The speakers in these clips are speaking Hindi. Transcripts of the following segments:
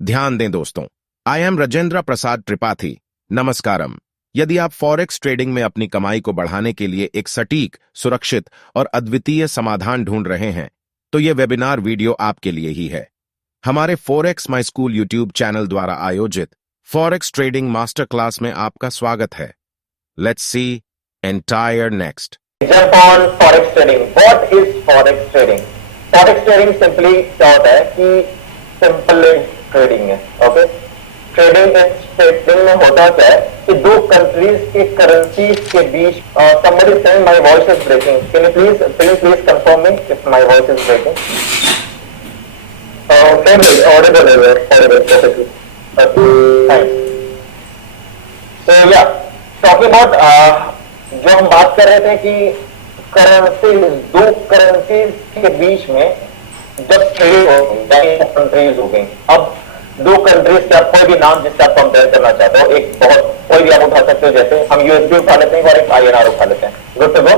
ध्यान दें दोस्तों, आई एम राजेंद्र प्रसाद त्रिपाठी। नमस्कारम। यदि आप फॉरेक्स ट्रेडिंग में अपनी कमाई को बढ़ाने के लिए एक सटीक, सुरक्षित और अद्वितीय समाधान ढूंढ रहे हैं, तो ये वेबिनार वीडियो आपके लिए ही है। हमारे forex my school YouTube channel द्वारा आयोजित फॉरेक्स ट्रेडिंग मास्टर क्लास में आपका स्वागत है। Let's see entire next. Jump on forex trading. What is forex trading? Forex trading simply क्या होता है कि सिंपल ट्रेडिंग है। ओके, ट्रेडिंग में होता क्या है कि दो कंट्रीज के करेंसीज के बीच somebody is saying my voice is breaking. Can you please confirm me if my voice is breaking? Audible perfectly. Thanks. So yeah, talking about जो हम बात कर रहे थे कि दो करेंसीज के बीच में जब ट्रेड हो कंट्रीज हो गई। अब दो कंट्रीज से आप कोई भी नाम जिससे आप कंपेयर करना चाहते हो, एक बहुत कोई भी आप उठा सकते हो, जैसे हम यूएसडी उठा लेते हैं और एक आईएनआर उठा लेते हैं। Good to go.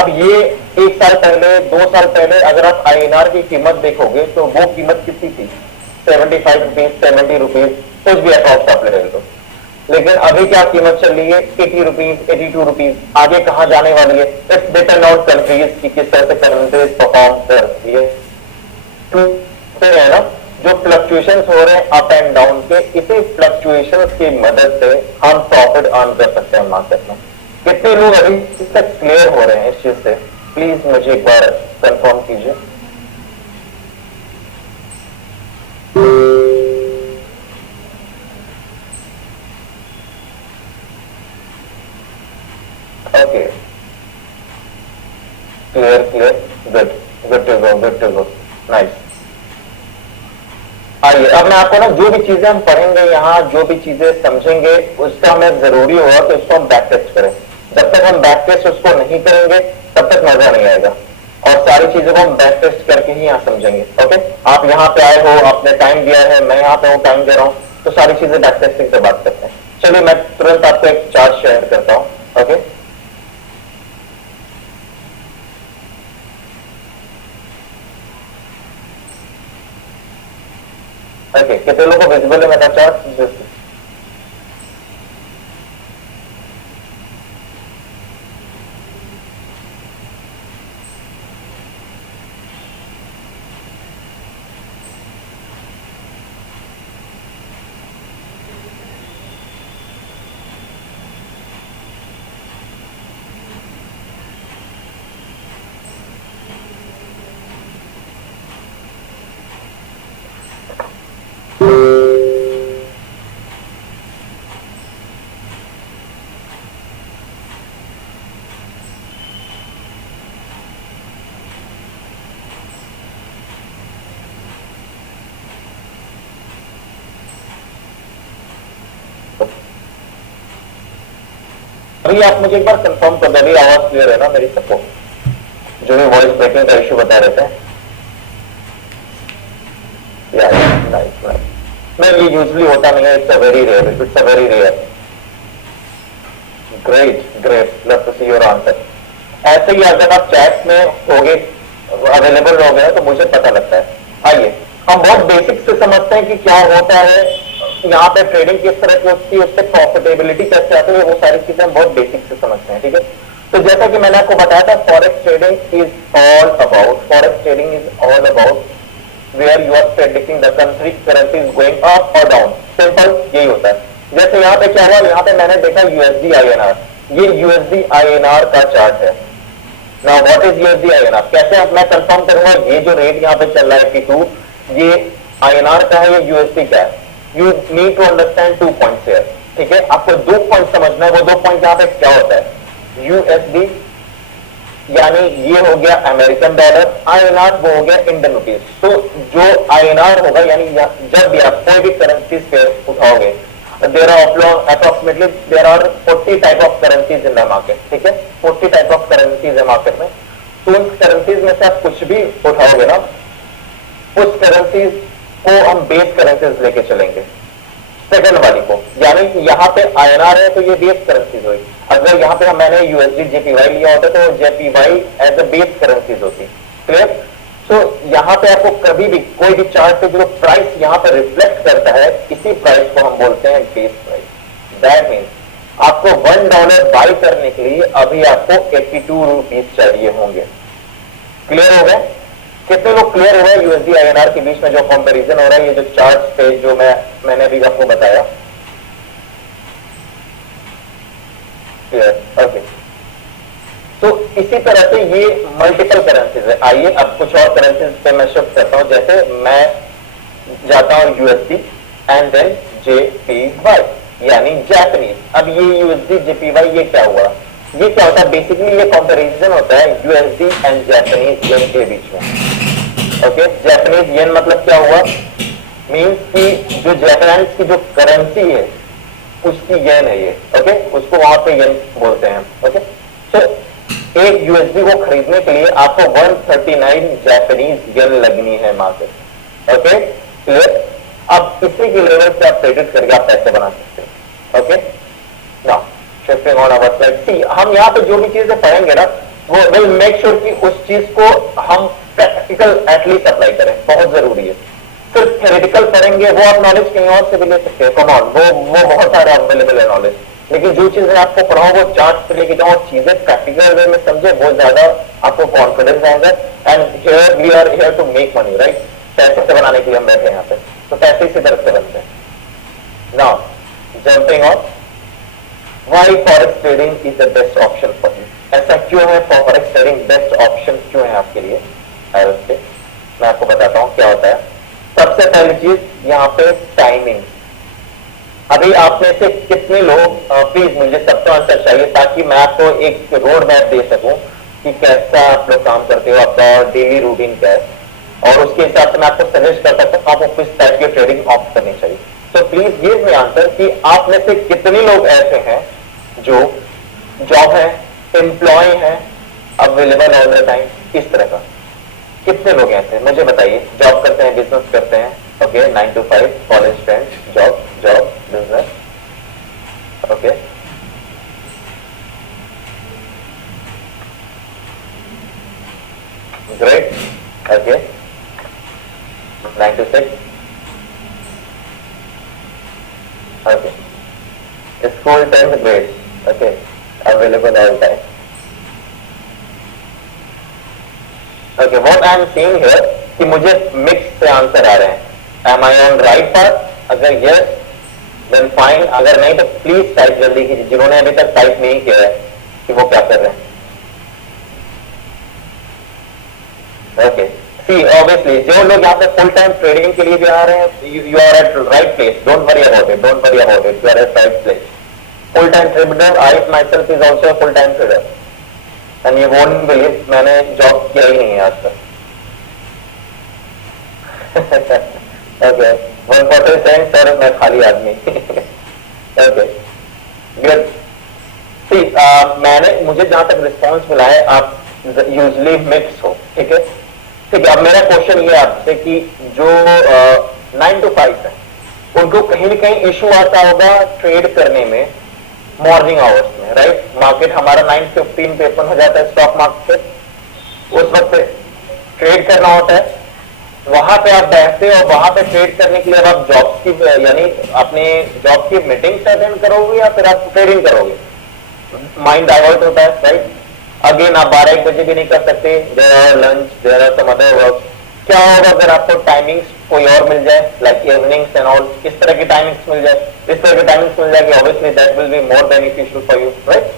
अब ये 1 साल पहले 2 साल पहले अगर आप आईएनआर की कीमत देखोगे तो वो कीमत कितनी थी? 75 रुपीज, 70 रुपीज, कुछ भी अप्रॉक्स आप ले रहे हो। लेकिन अभी क्या कीमत चल रही है? 80 रुपीज, 82 रुपीज। आगे कहां जाने वाली है? इट्स डिपेंड ऑन कंट्रीज की किस तरह से करेंसीज परफॉर्म कर रही है ना। जो फ्लक्चुएशंस हो रहे हैं अप एंड डाउन के, इसी फ्लक्चुएशंस की मदद से हम प्रॉफिट अर्न कर सकते हैं मार्केट में। कितने लोग अभी तक क्लियर हो रहे हैं इस चीज से? प्लीज मुझे एक बार कंफर्म कीजिए। Okay, clear, good to go, nice. आइए, अब मैं आपको ना जो भी चीजें हम पढ़ेंगे यहाँ, जो भी चीजें समझेंगे, उसका हमें जरूरी होगा तो उसको हम बैक टेस्ट करें। जब तक हम बैक टेस्ट उसको नहीं करेंगे तब तक मजा नहीं आएगा, और सारी चीजों को हम बैक टेस्ट करके ही यहाँ समझेंगे। ओके, आप यहाँ पे आए हो, आपने टाइम दिया है, मैं यहाँ पे हूँ, टाइम दे रहा हूँ, तो सारी चीजें बैक टेस्टिंग से बात करते हैं। चलिए मैं तुरंत आपको एक चार्ट शेयर करता हूँ। ओके, ओके, कितने लोगों को विजिबल है मेरा चार्ट? अभी आप मुझे एक बार कंफर्म कर दो, आवाज क्लियर है ना मेरी सबको? जो भी वॉइस ब्रेकिंग का इश्यू बता रहे थे। नाइस। मैं ये यूजुअली होता नहीं है, it's a very rare. Great, love to see your answer. ऐसे ही अगर आप चैट में होगे, अवेलेबल हो गए तो मुझे पता लगता है। आइए, हम बहुत बेसिक से समझते हैं कि क्या होता है यहाँ पे, ट्रेडिंग किस तरह की होती है, उससे प्रॉफिटेबिलिटी कैसे आती है, वो सारी चीजें हम बहुत बेसिक से समझते हैं। ठीक है, तो जैसा कि मैंने आपको बताया था, forex trading is all about where you are predicting the country currency is going up और डाउन। सिंपल यही होता है। जैसे यहाँ पे क्या हुआ, यहाँ पे मैंने देखा यूएसडी आईएनआर, ये यूएसडी आईएनआर का चार्ट है। Now what is USD INR? कैसे अब मैं कंफर्म करूंगा ये जो रेट यहाँ पे चल रहा है 82, ये आईएनआर का है, ये यूएसडी का है? You need to understand 2 points here. ठीक है, आपको 2 पॉइंट समझना है। वो 2 पॉइंट यहाँ पे क्या होता है? यूएसडी यानी ये हो गया अमेरिकन डॉलर, आईएनआर वो हो गया इंडियन रुपीज। तो जो आईएनआर होगा, यानी जब भी आप कोई भी करेंसीज पे उठाओगे, there are 40 type of currencies in the market. ठीक है, 40 टाइप ऑफ करेंसीज है मार्केट में। तो उन करेंसीज में से आप कुछ भी उठाओगे ना, उस करेंसीज को हम बेस करेंसीज लेके चलेंगे, सेकंड वाली को। यानी कि यहाँ पे आईएनआर है तो ये बेस करेंसीज हुई। अगर यहाँ पे मैंने यूएसडी जेपीवाई लिया होता तो JPY as a base currencies होती। क्लियर? सो यहाँ पे आपको कभी भी कोई भी चार्ट पे जो प्राइस यहाँ पे रिफ्लेक्ट करता है, इसी प्राइस को हम बोलते हैं बेस प्राइस। दैट मीन्स आपको $1 बाय करने के लिए अभी आपको 82 रुपीज चाहिए होंगे। क्लियर हो गए? कितने लोग क्लियर हो गए यूएसडी आईएनआर के बीच में जो कंपैरिजन हो रहा है, ये जो चार्ट पे जो मैंने अभी आपको बताया? क्लियर? ओके। तो इसी तरह से ये मल्टीपल करेंसीज है। आइए अब कुछ और करेंसीज पे मैं शिफ्ट करता हूं। जैसे मैं जाता हूं यूएसडी एंड देन जेपीवाई, यानी जापानीज। अब ये यूएसडी जेपीवाई ये क्या हुआ? ये क्या होता है? बेसिकली ये कंपैरिजन होता है यूएसडी एंड जापानीज येन के बीच में। ओके, जापानीज येन मतलब क्या हुआ? मीन्स कि जो जापान की जो करेंसी है उसकी येन है ये। ओके, उसको वहां पे येन बोलते हैं। ओके, तो एक यूएसडी को खरीदने के लिए आपको 139 जापानीज येन लगनी है मार्केट। Okay, clear? अब इसी के लेवल से आप प्रेडिक्ट करके आप पैसे बना सकते हैं। Okay, now shifting on our slide, see हम यहाँ पे जो भी चीजें पढ़ेंगे ना, वो विल मेक श्योर कि उस चीज को हम प्रैक्टिकल एटलीस्ट अप्लाई करें, बहुत जरूरी है। सिर्फ थ्योरेटिकल पढ़ेंगे वो आप नॉलेज कहीं और से भी ले सकते हैं, कम ऑन, वो बहुत सारा अवेलेबल है नॉलेज। लेकिन जो चीजें आपको पढ़ाओ वो चार्ट पे लेके जाओ, चीजें प्रैक्टिकल वे में समझे, बहुत ज्यादा आपको कॉन्फिडेंस आएगा। And here we are here to make money, right? पैसे से बनाने के लिए हम बैठे हैं यहाँ पे, तो पैसे इसी तरफ से बनते हैं। Now jumping on, why forex trading is the best option for you? ऐसा क्यों है फॉरेक्स ट्रेडिंग बेस्ट ऑप्शन क्यों है आपके लिए? मैं आपको बताता हूँ क्या होता है। सबसे पहली चीज यहाँ पे टाइमिंग। अभी आप में से कितने लोग, प्लीज मुझे सबका आंसर चाहिए ताकि मैं आपको एक रोड मैप दे सकूं कि कैसा आप लोग काम करते हो, आपका डेली रूटीन क्या है, और उसके हिसाब से मैं आपको सजेस्ट कर सकता हूं आपको किस टाइप की ट्रेडिंग ऑप्ट करनी चाहिए। तो प्लीज गिव मी आंसर कि आप में से कितने लोग ऐसे हैं जो जॉब है, एम्प्लॉय है, अवेलेबल ऑल द टाइम, इस तरह का कितने लोग ऐसे हैं मुझे बताइए? जॉब करते हैं, बिजनेस करते हैं, okay, 9 to 5, college friends, job business, okay, great, okay, 9 to 6, okay, school 10th grade, okay, available all time. Okay, what I am seeing here कि मुझे मिक्स से आंसर आ रहे हैं। Am I on right path? अगर यस देन फाइन, अगर नहीं तो प्लीज टाइप जल्दी कीजिए जिन्होंने अभी तक टाइप नहीं किया है कि वो क्या कर रहे हैं। ओके, सी ऑब्वियसली जो लोग यहाँ पे फुल टाइम ट्रेडिंग के लिए भी आ रहे हैं, you are at right place, don't worry about it, don't worry about it, you are at right place. Full time trader, I myself is also a full time trader and you won't believe मैंने जॉब किया ही नहीं है आज तक। ओके, 1% सर मैं खाली आदमी। Okay, good. सी मैंने, मुझे जहां तक रिस्पॉन्स मिला है आप यूजली मिक्स हो, ठीक है? ठीक है, अब मेरा क्वेश्चन ये आपसे कि जो 9 to 5 है उनको कहीं ना कहीं इशू आता होगा ट्रेड करने में मॉर्निंग आवर्स में, राइट? मार्केट हमारा 9:15 पे ओपन हो जाता है स्टॉक मार्केट, उस वक्त ट्रेड करना होता है, वहां पे आप बैठते हो और वहां पे ट्रेड करने के लिए अब आप जॉब की, यानी अपने जॉब की मीटिंग अटेंड करोगे या फिर आप ट्रेडिंग करोगे? माइंड डाइवर्ट होता है, राइट? अगेन आप 12-1 बजे भी नहीं कर सकते, there are lunch, there are some other work. क्या होगा अगर आपको टाइमिंग्स कोई और मिल जाए, लाइक इवनिंग्स एंड ऑल, इस तरह की टाइमिंग्स मिल जाए, इस तरह की टाइमिंग्स मिल जाएगी, obviously that will be more beneficial for you, right?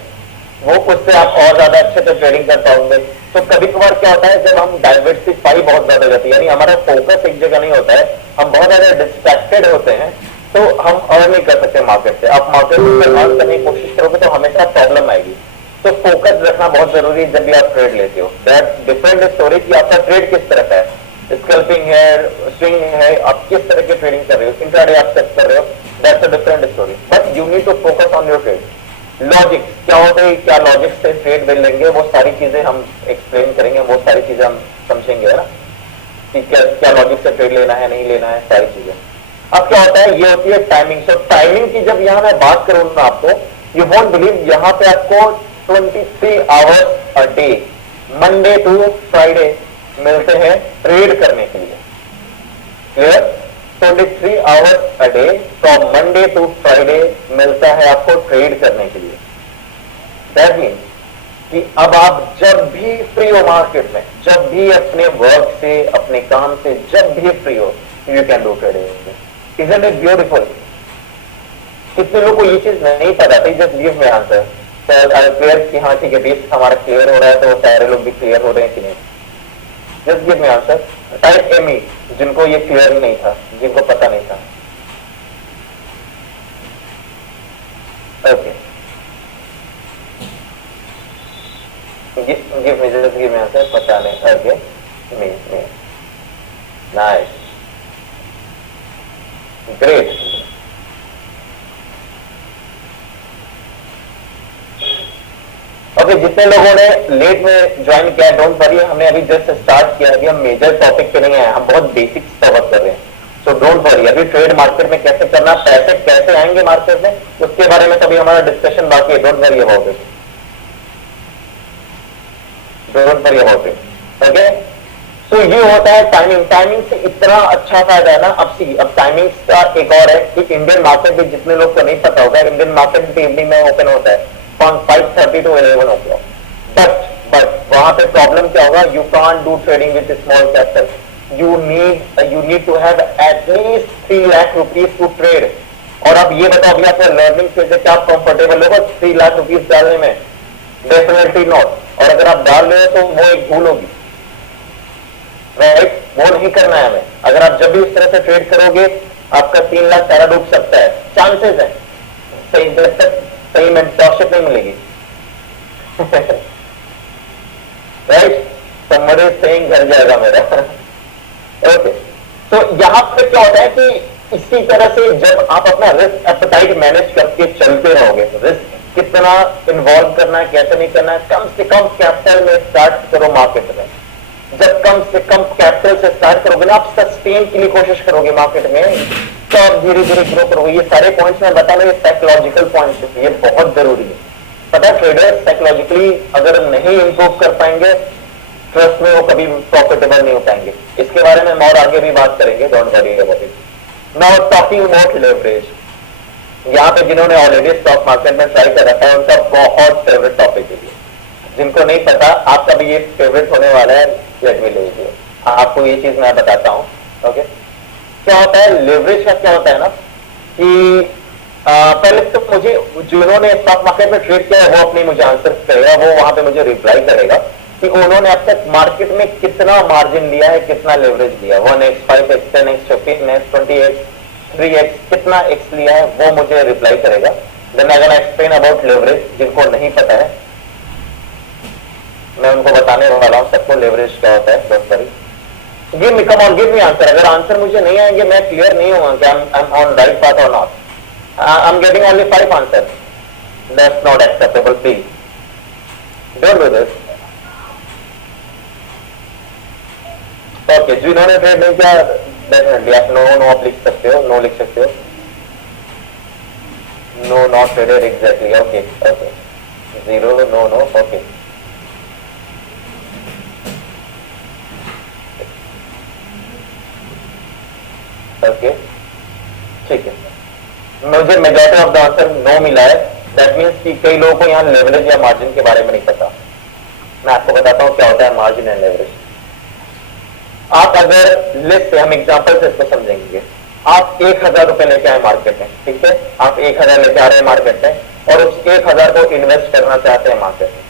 वो उससे आप और ज्यादा अच्छे से ट्रेडिंग कर पाओगे। तो कभी कभार क्या होता है जब हम डाइवर्सिफाई बहुत ज्यादा जाती है, यानी हमारा फोकस एक जगह नहीं होता है, हम बहुत ज्यादा डिस्ट्रैक्टेड होते हैं, तो हम अर्न नहीं कर सकते मार्केट से। आप मार्केट से अर्न करने की कोशिश करोगे तो हमेशा प्रॉब्लम आएगी। तो फोकस रखना बहुत जरूरी है जब भी आप ट्रेड लेते हो। दैट डिफरेंट स्टोरी कि आपका ट्रेड किस तरह का है, स्कैल्पिंग है, स्विंग है, आप किस तरह की ट्रेडिंग कर रहे हो, इंट्राडे आप सेट कर रहे हो, that's a different story. But you need to focus on your trade. Logic क्या होते हैं, क्या लॉजिक से ट्रेड मिल लेंगे, वो सारी चीजें हम एक्सप्लेन करेंगे, वो सारी चीजें हम समझेंगे, है ना, कि क्या लॉजिक से ट्रेड लेना है, नहीं लेना है, सारी चीजें। अब क्या होता है, ये होती है टाइमिंग। सो टाइमिंग की जब यहाँ मैं बात करूंगा आपको, यू वोंट बिलीव, यहाँ पे आपको 23 hours a day, Monday to Friday, मिलते हैं ट्रेड करने के लिए। Clear? 23 hours a day from Monday to Friday मिलता है आपको ट्रेड करने के लिए। दैट मीन कि अब आप जब भी फ्री हो मार्केट में, जब भी अपने वर्क से, अपने काम से जब भी फ्री हो, you can do trading. Isn't it beautiful? कितने लोगों को ये चीज नहीं पता थी? Just give me answer. Clear कि हाँ ठीक है, बेस हमारा क्लियर हो रहा है, तो सारे लोग भी क्लियर हो रहे हैं कि नहीं? Just give me answer. Type एमी जिनको ये क्लियर ही नहीं था, जिनको पता नहीं था। Okay, give me just give me answer, पता नहीं। Okay, me nice, great। Okay, जितने लोगों ने लेट में ज्वाइन किया, डोंट वरी, हमने अभी जस्ट स्टार्ट किया, अभी हम मेजर टॉपिक पे नहीं आए, हम बहुत बेसिक्स कवर कर रहे हैं। सो डोंट वरी, अभी ट्रेड मार्केट में कैसे करना, पैसे कैसे आएंगे मार्केट में, उसके बारे में तभी हमारा डिस्कशन बाकी है। Don't worry about it, don't worry about it. Okay, so ये होता है टाइमिंग। टाइमिंग से इतना अच्छा फायदा है ना। अब टाइमिंग का एक और है कि इंडियन मार्केट में जितने लोग को नहीं पता होगा, इंडियन मार्केट इवनिंग में ओपन होता है फ्रॉम 5:30 to 11 o'clock। बट वहां पे प्रॉब्लम क्या होगा? You can't do trading with small capital. You need to have at least 3 lakh rupees to trade. और अब ये बताओ, अभी आपका लर्निंग फेज है, क्या आप कंफर्टेबल होगा 3 लाख रुपीज डालने में? Definitely not. और अगर आप डाल रहे हो तो वो एक भूल होगी, राइट? वो नहीं करना है हमें। अगर आप जब भी इस तरह से ट्रेड करोगे, आपका 3 लाख सारा डूब सकता है, चांसेस है। सही मेंटरशिप नहीं मिलेगी। राइट? समबडी सेइंग घर जाएगा मेरा। ओके, तो यहां पे क्या होता है कि इसी तरह से जब आप अपना रिस्क एपेटाइट मैनेज करके चलते रहोगे, रिस्क कितना इन्वॉल्व करना है, कैसे नहीं करना है, कम से कम कैपिटल में स्टार्ट करो मार्केट में। जब कम से कम कैपिटल से स्टार्ट करोगे ना, आप सस्टेन के लिए कोशिश करोगे मार्केट में, तो आप धीरे धीरे ग्रो करोगे। ये सारे पॉइंट्स मैं बता रहा हूं, ये साइकोलॉजिकल पॉइंट्स, ये बहुत जरूरी है। पता है, ट्रेडर साइकोलॉजिकली अगर नहीं इंप्रूव कर पाएंगे, ट्रस्ट में वो कभी प्रॉफिटेबल नहीं हो पाएंगे। इसके बारे में हम और आगे भी बात करेंगे, don't worry about it. Now talking about leverage, यहाँ पे जिन्होंने ऑलरेडी स्टॉक मार्केट में ट्राई कर रखा है, उनका बहुत फेवरेट टॉपिक है। जिनको नहीं पता, आपका भी ये फेवरेट होने वाला है, लेट मी लीजिए, आपको ये चीज मैं बताता हूँ। ओके, क्या होता है लेवरेज का? क्या होता है ना कि पहले तो मुझे, जिन्होंने स्टॉक मार्केट में ट्रेड किया है, वो अपनी मुझे आंसर करेगा, वो वहां पे मुझे रिप्लाई करेगा कि उन्होंने अब तक मार्केट में कितना मार्जिन लिया है, कितना लेवरेज लिया, 1x, 5x, 10x, 15x, 20x, 3x, कितना x लिया है, वो मुझे रिप्लाई करेगा। Then I gonna explain about leverage. जिनको नहीं पता है, मैं उनको बताने वाला हूं सबको लेवरेज क्या होता है। Don't worry, give me, come on, give me answer. अगर आंसर मुझे नहीं आएंगे, मैं क्लियर नहीं होगा कि I am on right path और not. I am getting only 5 answer, that's not acceptable, please don't do this. Okay, जिन्होंने ट्रेड नहीं किया, डेफिनेटली आप नो आप लिख सकते हो, नो लिख सकते हो, no not traded, exactly. Okay okay, 0 no. Okay, okay, ठीक है। मुझे majority of the answer no मिला है। दैट मीन्स कि कई लोगों को यहाँ लेवरेज या मार्जिन के बारे में नहीं पता। मैं आपको बताता हूँ क्या होता है मार्जिन एंड लेवरेज। आप अगर लिस्ट से, हम एग्जांपल से इसको समझेंगे, आप 1000 रुपए लेके आए मार्केट में, ठीक है? आप 1000 लेके आ रहे हैं मार्केट में और उस 1000 को इन्वेस्ट करना चाहते हैं मार्केट में।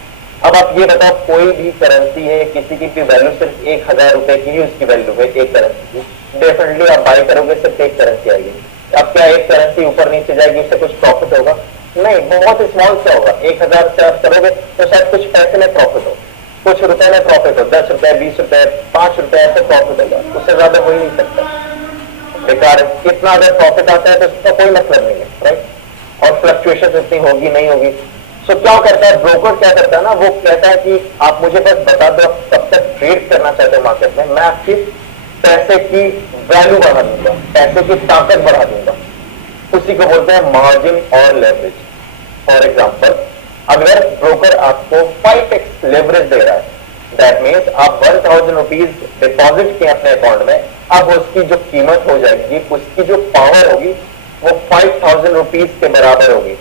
अब आप ये बताओ, कोई भी करेंसी है, किसी की भी वैल्यू सिर्फ 1000 रुपए की ही उसकी वैल्यू है, एक करेंसी की, डेफिनेटली आप बाय करोगे, सिर्फ एक करेंसी आएगी। अब क्या एक करेंसी ऊपर नीचे जाएगी, उससे कुछ प्रॉफिट होगा? नहीं, बहुत स्मॉल से होगा। 1000 से आप करोगे तो शायद कुछ पैसे में प्रॉफिट हो, कुछ रुपए में प्रॉफिट हो, 10 रुपए, 20 रुपए, 5 रुपए ऐसे प्रॉफिट होगा, उससे ज्यादा हो ही नहीं सकता। बेकार है। इतना अगर प्रॉफिट आता है तो उसका कोई मतलब नहीं है, राइट? और फ्लक्चुएशन इतनी होगी नहीं होगी। सो क्या करता है ब्रोकर, क्या करता है ना, वो कहता है कि आप मुझे बस बता दो आप कब तक ट्रेड करना चाहते हो मार्केट में, मैं आपकी पैसे की वैल्यू बढ़ा दूंगा, पैसे की ताकत बढ़ा दूंगा। उसी को बोलते हैं मार्जिन और लेवरेज। फॉर एग्जाम्पल, अगर ब्रोकर आपको 5x लेवरेज दे रहा है, दैट मीन्स आप 1000 रुपीज डिपॉजिट किए अपने अकाउंट में, अब उसकी जो कीमत हो जाएगी, उसकी जो पावर होगी वो 5000 रुपीज के बराबर होगी।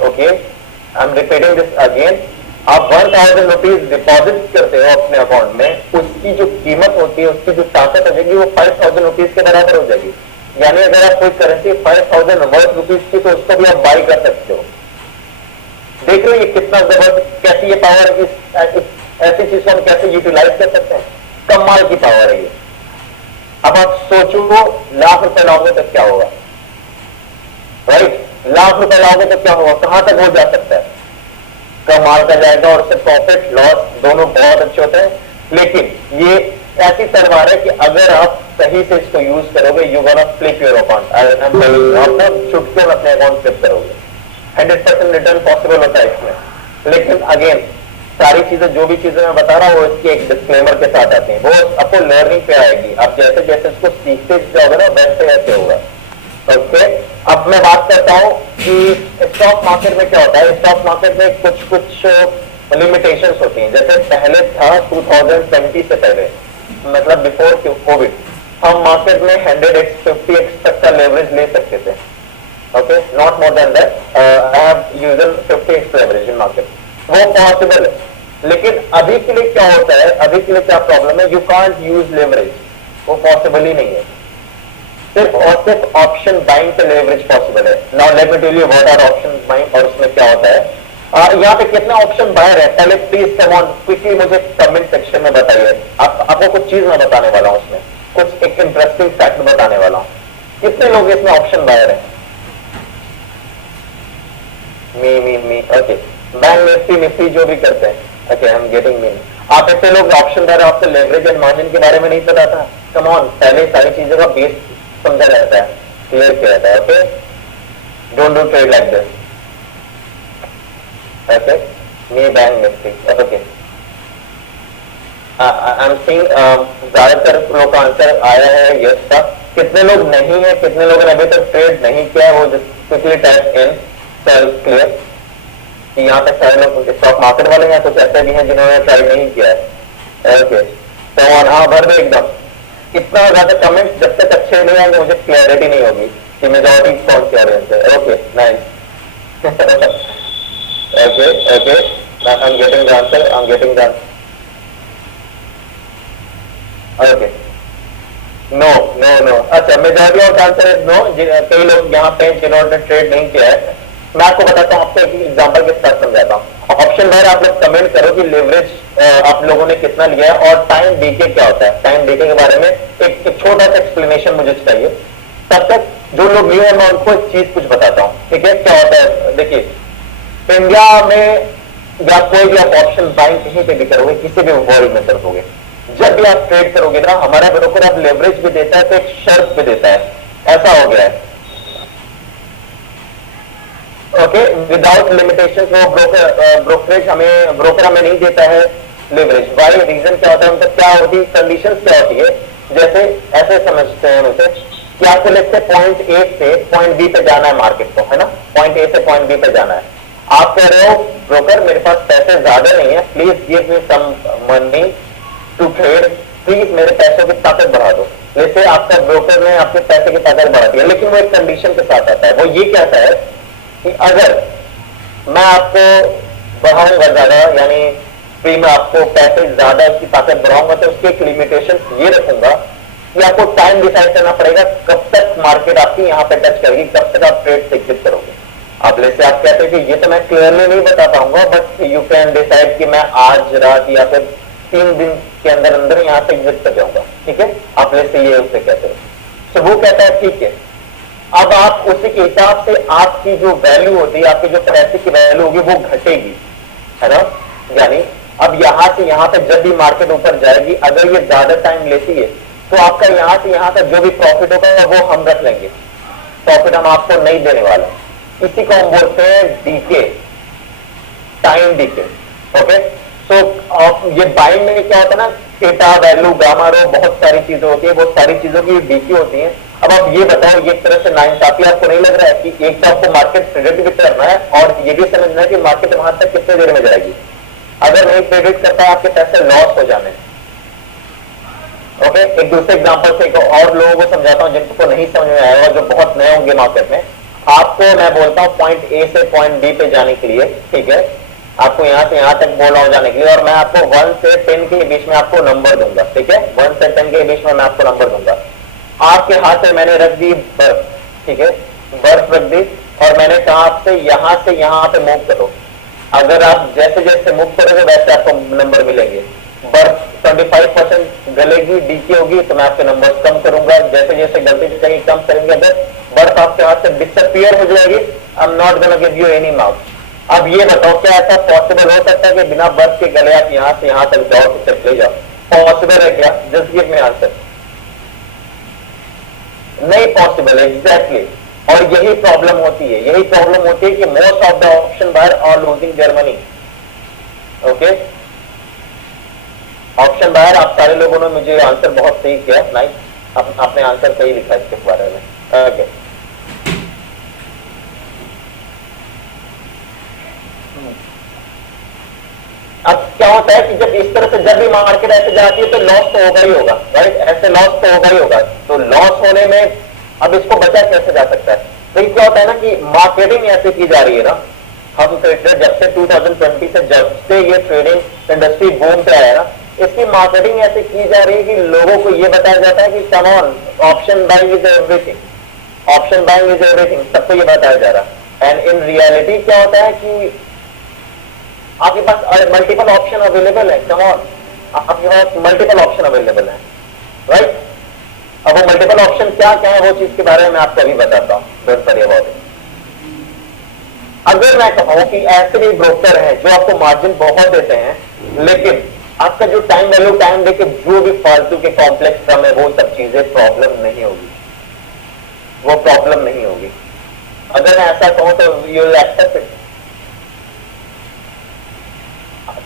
Okay, I am repeating this again. आप 1000 रुपीज डिपॉजिट करते हो अपने अकाउंट में, उसकी जो कीमत होती है, उसकी जो ताकत हो जाएगी वो 5000 रुपीज के बराबर हो जाएगी। यानी अगर आप कोई करेंसी 5000 वर्थ रुपीज की, तो उसको भी आप बाई कर सकते हो। देख रहे हो ये कितना जबरदस्त, कैसी ये पावर, इस ऐसी चीज को हम कैसे यूटिलाइज कर सकते हैं, कमाल की पावर है ये। अब आप सोचो लाख रुपए लाओगे तो क्या होगा, राइट? लाख रुपए लाओगे तो क्या होगा, कहां तक हो जा सकता है, कमाल का जाएगा। और उससे प्रॉफिट लॉस दोनों बहुत अच्छे होते हैं। लेकिन ये ऐसी तलवार है कि अगर आप सही से इसको यूज करोगे, you gonna flip your account. आप चुटकियों में अपने अकाउंट फ्लिप करोगे। 100% रिटर्न पॉसिबल होता है इसमें। लेकिन अगेन सारी चीजें, जो भी चीजें मैं बता रहा हूँ, वो इसके एक डिस्क्लेमर के साथ आती हैं। वो आपको लर्निंग पे आएगी, आप जैसे जैसे इसको सीखते जाओगे ना, वैसे वैसे होगा। ओके, अब मैं बात करता हूँ कि स्टॉक मार्केट में क्या होता है। स्टॉक मार्केट में कुछ कुछ लिमिटेशंस होती हैं। जैसे पहले था 2020 से पहले, मतलब बिफोर कोविड, हम मार्केट में 100x 50x तक का लेवरेज ले सकते थे। Okay, not more than that. I have used 50x leverage in market, वो पॉसिबल है। लेकिन अभी के लिए क्या होता है, अभी के लिए क्या प्रॉब्लम है, यू कांट यूज लेवरेज, वो पॉसिबल ही नहीं है। सिर्फ और सिर्फ ऑप्शन बाइंग से लेवरेज पॉसिबल है। Now let me tell you what are option buying और उसमें क्या होता है। यहाँ पे कितना ऑप्शन बायर है, पहले प्लीज कम ऑन क्विकली मुझे कमेंट सेक्शन में बताइए। आपको कुछ चीज मैं बताने वाला हूँ, उसमें कुछ एक इंटरेस्टिंग फैक्ट बताने वाला हूँ। कितने लोग इसमें ऑप्शन बायर है? मी ओके, बैंक निफ्टी जो भी करते हैं, okay, I am getting me. आप ऐसे लोग ऑप्शन बायर, आपको लेवरेज एंड मार्जिन के बारे में नहीं पता था? कम ऑन, पहले सारी चीजों का बेस समझा जाता है, क्लियर किया जाता है। Okay, don't do trade like this. Okay, me bank Nifty, okay. I am seeing ज्यादातर लोग का आंसर आया है यस का। कितने लोग नहीं है, कितने लोगों ने अभी तक ट्रेड नहीं किया है, वो just quickly type in self clear. कि यहाँ पे सारे लोग स्टॉक मार्केट वाले हैं, कुछ ऐसे भी हैं जिन्होंने ट्राई नहीं किया है। ओके, तो हाँ, भर दे एकदम। इतना ज्यादा कमेंट जब तक अच्छे नहीं आएंगे, मुझे क्लियरिटी नहीं होगी कि मेजॉरिटी कौन सी ऑडियंस है। Okay, nice. Okay okay, I am getting the answer, I am getting the okay. No no no, अच्छा, majority of answer is no. कई लोग यहाँ पे जिन्होंने ट्रेड नहीं किया है, मैं आपको बताता हूँ, आपको एक एग्जांपल के साथ समझाता हूँ। ऑप्शन बाहर आप लोग कमेंट करो कि लेवरेज आप लोगों ने कितना लिया है और टाइम डीके क्या होता है। टाइम डीके के बारे में एक छोटा सा एक्सप्लेनेशन मुझे चाहिए। तब तक जो लोग न्यू है, मैं उनको एक चीज कुछ बताता हूँ, ठीक है? क्या होता है, देखिए, इंडिया में या कोई भी आप ऑप्शन बाइंग कहीं पे भी करोगे, किसी भी वर्ल्ड में करोगे, जब भी आप ट्रेड करोगे ना, हमारा ब्रोकर आप लेवरेज भी देता है तो एक शर्त भी देता है। ऐसा हो गया है, ओके, विदाउट लिमिटेशन। वो ब्रोकर हमें नहीं देता है लेवरेज। वाई रीजन क्या होता है उनका, क्या होती है कंडीशंस, क्या होती है? जैसे ऐसे समझते हैं उसे कि आपको लेते पॉइंट ए से पॉइंट बी पे जाना है मार्केट को, है ना? पॉइंट ए से पॉइंट बी पे जाना है। आप कह रहे हो ब्रोकर मेरे पास पैसे ज्यादा नहीं है, please give me some money to trade, please मेरे पैसों की ताकत बढ़ा दो। जैसे आपका ब्रोकर ने आपके पैसे की ताकत बढ़ा दी है, लेकिन वो एक कंडीशन के साथ आता है। वो ये कहता है कि अगर मैं आपको बढ़ाऊंगा ज्यादा, यानी फ्री में आपको पैसे ज्यादा की ताकत बढ़ाऊंगा, तो उसकी एक लिमिटेशन ये रखूंगा कि आपको टाइम डिसाइड करना पड़ेगा कब तक मार्केट आपकी यहाँ पे टच करेगी, कब तक आप ट्रेड से एग्जिट करोगे। अब जैसे आप कहते हैं कि ये तो मैं क्लियरली नहीं बता पाऊंगा, बट यू कैन डिसाइड कि मैं आज रात या फिर 3 दिन के अंदर अंदर यहाँ से एग्जिट कर जाऊंगा, ठीक है? आप जैसे ये उसे कहते हैं, तो वो कहता है ठीक है। अब आप उसी के हिसाब से आपकी जो वैल्यू होती है, आपकी जो पैसे की वैल्यू होगी वो घटेगी, है ना? यानी अब यहां से यहां पे जब भी मार्केट ऊपर जाएगी, अगर ये ज्यादा टाइम लेती है, तो आपका यहां से यहां तक जो भी प्रॉफिट होगा वो हम रख लेंगे, प्रॉफिट हम आपको नहीं देने वाला। इसी को हम बोलते हैं DK, time DK. Okay, so ये बाइंग में क्या होता है ना, थीटा, वैल्यू, गामा, रो, बहुत सारी चीजें होती है, बहुत सारी चीजों की डीके होती है। अब आप ये बताओ, ये तरह से नाइंसाफी आपको नहीं लग रहा है कि एक तो आपको मार्केट प्रेडिक्ट भी करना है और ये भी समझना है कि मार्केट वहां तक कितने देर में जाएगी? अगर नहीं प्रेडिक्ट करता है आपके पैसे लॉस हो जाने। ओके, एक दूसरे एग्जांपल से और लोगों को समझाता हूं जिनको नहीं समझ में आएगा, जो बहुत नए होंगे मार्केट में। आपको मैं बोलता हूं पॉइंट ए से पॉइंट बी पे जाने के लिए, ठीक है, आपको यहां से यहां तक बोला हो जाने के लिए, और मैं आपको 1 से 10 के बीच में आपको नंबर दूंगा, ठीक है, 1 से 10 के बीच में मैं आपको नंबर दूंगा। आपके हाथ में मैंने रख दी बर्फ, ठीक है, बर्फ रख दी, और मैंने कहा आपसे यहां से यहां पे मूव करो। अगर आप जैसे जैसे मूव करोगे वैसे आपको नंबर मिलेंगे। बर्फ 25% गलेगी, डीके होगी, तो मैं आपके नंबर कम करूंगा। जैसे जैसे गलती जाएगी कम करेंगे। अगर बर्फ आपके हाथ से डिसअपियर हो जाएगी, I am not gonna give you any marks. अब ये बताओ, क्या ऐसा पॉसिबल हो सकता है कि बिना बर्फ के गले आप यहां से यहां तक जाओ, तो चले जाओ? पॉसिबल है क्या? Just give me answer. नहीं पॉसिबल, एग्जैक्टली। और यही प्रॉब्लम होती है, यही प्रॉब्लम होती है कि most of the option buyer are losing their money. Okay, option buyer, आप सारे लोगों ने मुझे आंसर बहुत सही किया, नाइस, आपने आंसर सही लिखा इसके बारे में। ओके, अब क्या होता है कि जब इस तरह से जब भी मार्केट ऐसे जाती है तो लॉस तो होगा ही होगा, राइट, ऐसे लॉस तो होगा ही होगा। तो लॉस होने में अब इसको बचा कैसे जा सकता है? तो क्या होता है ना कि मार्केटिंग ऐसे की जा रही है ना, हम ट्रेडर जब से 2020 से जब से ये ट्रेडिंग इंडस्ट्री बूम पे आया ना, इसकी मार्केटिंग ऐसे की जा रही है कि लोगों को ये बताया जाता है कि come on, option buying is everything, option buying is everything, सबको ये बताया जा रहा है। एंड इन रियलिटी क्या होता है कि आपके पास मल्टीपल ऑप्शन अवेलेबल है, कम ऑन, आपके पास मल्टीपल ऑप्शन अवेलेबल है, राइट। अब वो मल्टीपल ऑप्शन क्या क्या है, वो चीज के बारे में मैं आपको अभी बताता हूँ, डोंट वरी अबाउट इट। अगर मैं कहूं कि ऐसे भी ब्रोकर हैं जो आपको मार्जिन बहुत देते हैं, लेकिन आपका जो टाइम वैल्यू टाइम देके जो भी फालतू के कॉम्प्लेक्स क्रम है, वो सब चीजें प्रॉब्लम नहीं होगी, वो प्रॉब्लम नहीं होगी। अगर मैं ऐसा कहूं तो यू विल एक्सेप्ट इट।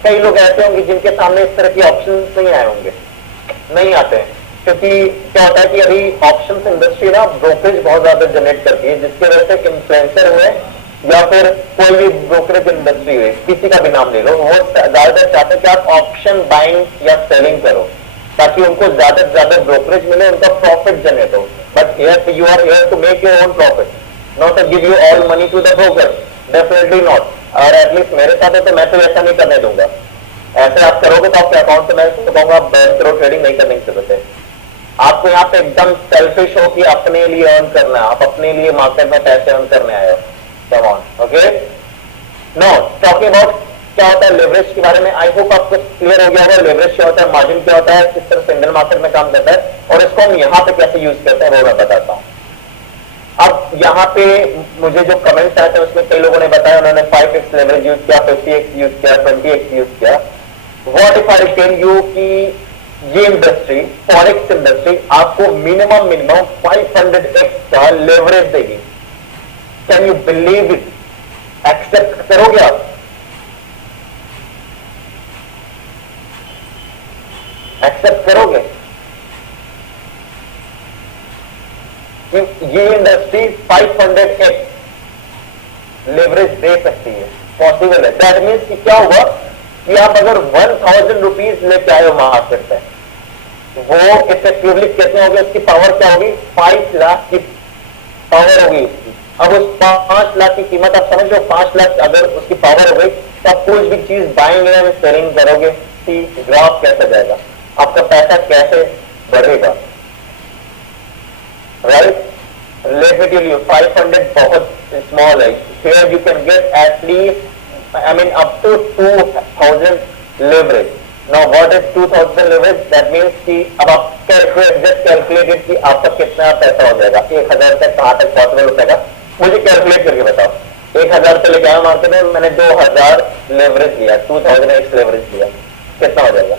कई लोग ऐसे होंगे जिनके सामने इस तरह के ऑप्शन नहीं आए होंगे, नहीं आते हैं, क्योंकि क्या होता है कि अभी ऑप्शंस इंडस्ट्री ना ब्रोकरेज बहुत ज्यादा जनरेट करती है, जिसकी वजह से इन्फ्लुएंसर हुए या फिर कोई भी ब्रोकरेज इंडस्ट्री हुई, किसी का भी नाम ले लो, वो ज्यादातर चाहते हैं कि आप ऑप्शन बाइंग या सेलिंग करो ताकि उनको ज्यादा से ज्यादा ब्रोकरेज मिले, उनका प्रॉफिट जनरेट हो। But here you are here to make your own profit, not to give you all money to the broker, definitely not. और एटलीस्ट मेरे साथ है तो मैं तो ऐसा नहीं करने दूंगा। ऐसे आप करोगे तो आपके अकाउंट से मैं तो कहूंगा बैंक करो, ट्रेडिंग नहीं करने की जरूरत है। आपको यहाँ पे एकदम सेल्फिश हो कि अपने लिए अर्न करना है, आप अपने लिए मार्केट में पैसे अर्न करने आए हो। Come on, okay. Know talking about क्या होता है लेवरेज के बारे में, आई होप आपको क्लियर हो गया होगा। लेवरेज क्या होता है, मार्जिन क्या होता है, किस तरह से इंडियन मार्केट में काम करता है, और इसको हम यहाँ पे कैसे यूज करते हैं वो मैं बताता हूँ। अब यहाँ पे मुझे जो कमेंट्स आए थे उसमें कई लोगों ने बताया उन्होंने 5x लेवरेज यूज किया, 50x यूज किया, 20x यूज किया। What if I tell you कि ये इंडस्ट्री, फॉरेक्स इंडस्ट्री आपको मिनिमम 500x का लेवरेज देगी। Can you believe it? Accept करोगे आप? एक्सेप्ट करोगे कि ये इंडस्ट्री 500x लेवरेज दे सकती है? पॉसिबल है। दैट मीन्स कि क्या हुआ कि आप अगर 1000 रुपीज लेके आए हो मार्केट पे, वो इफेक्टिवली कितने होगी, उसकी पावर क्या होगी, 5 लाख की पावर होगी उसकी। अब उस 5 लाख की कीमत आप समझ लो, 5 लाख अगर उसकी पावर हो गई तो आप कोई भी चीज बाइंग या सेलिंग करोगे, ग्राफ कैसे जाएगा, आपका पैसा कैसे बढ़ेगा, right. Let me tell you 500 बहुत स्मॉल है। Here you can get at least I mean up to 2000 leverage. Now what is 2000 leverage? That means कि अब आप just calculate it कि आपका कितना पैसा हो जाएगा, 1000 तक कहाँ तक पॉसिबल हो जाएगा, मुझे कैलकुलेट करके बताओ। 1000 से लेके आया मार्केट में, मैंने 2000 लेवरेज लिया, 2000x लेवरेज लिया, कितना हो जाएगा?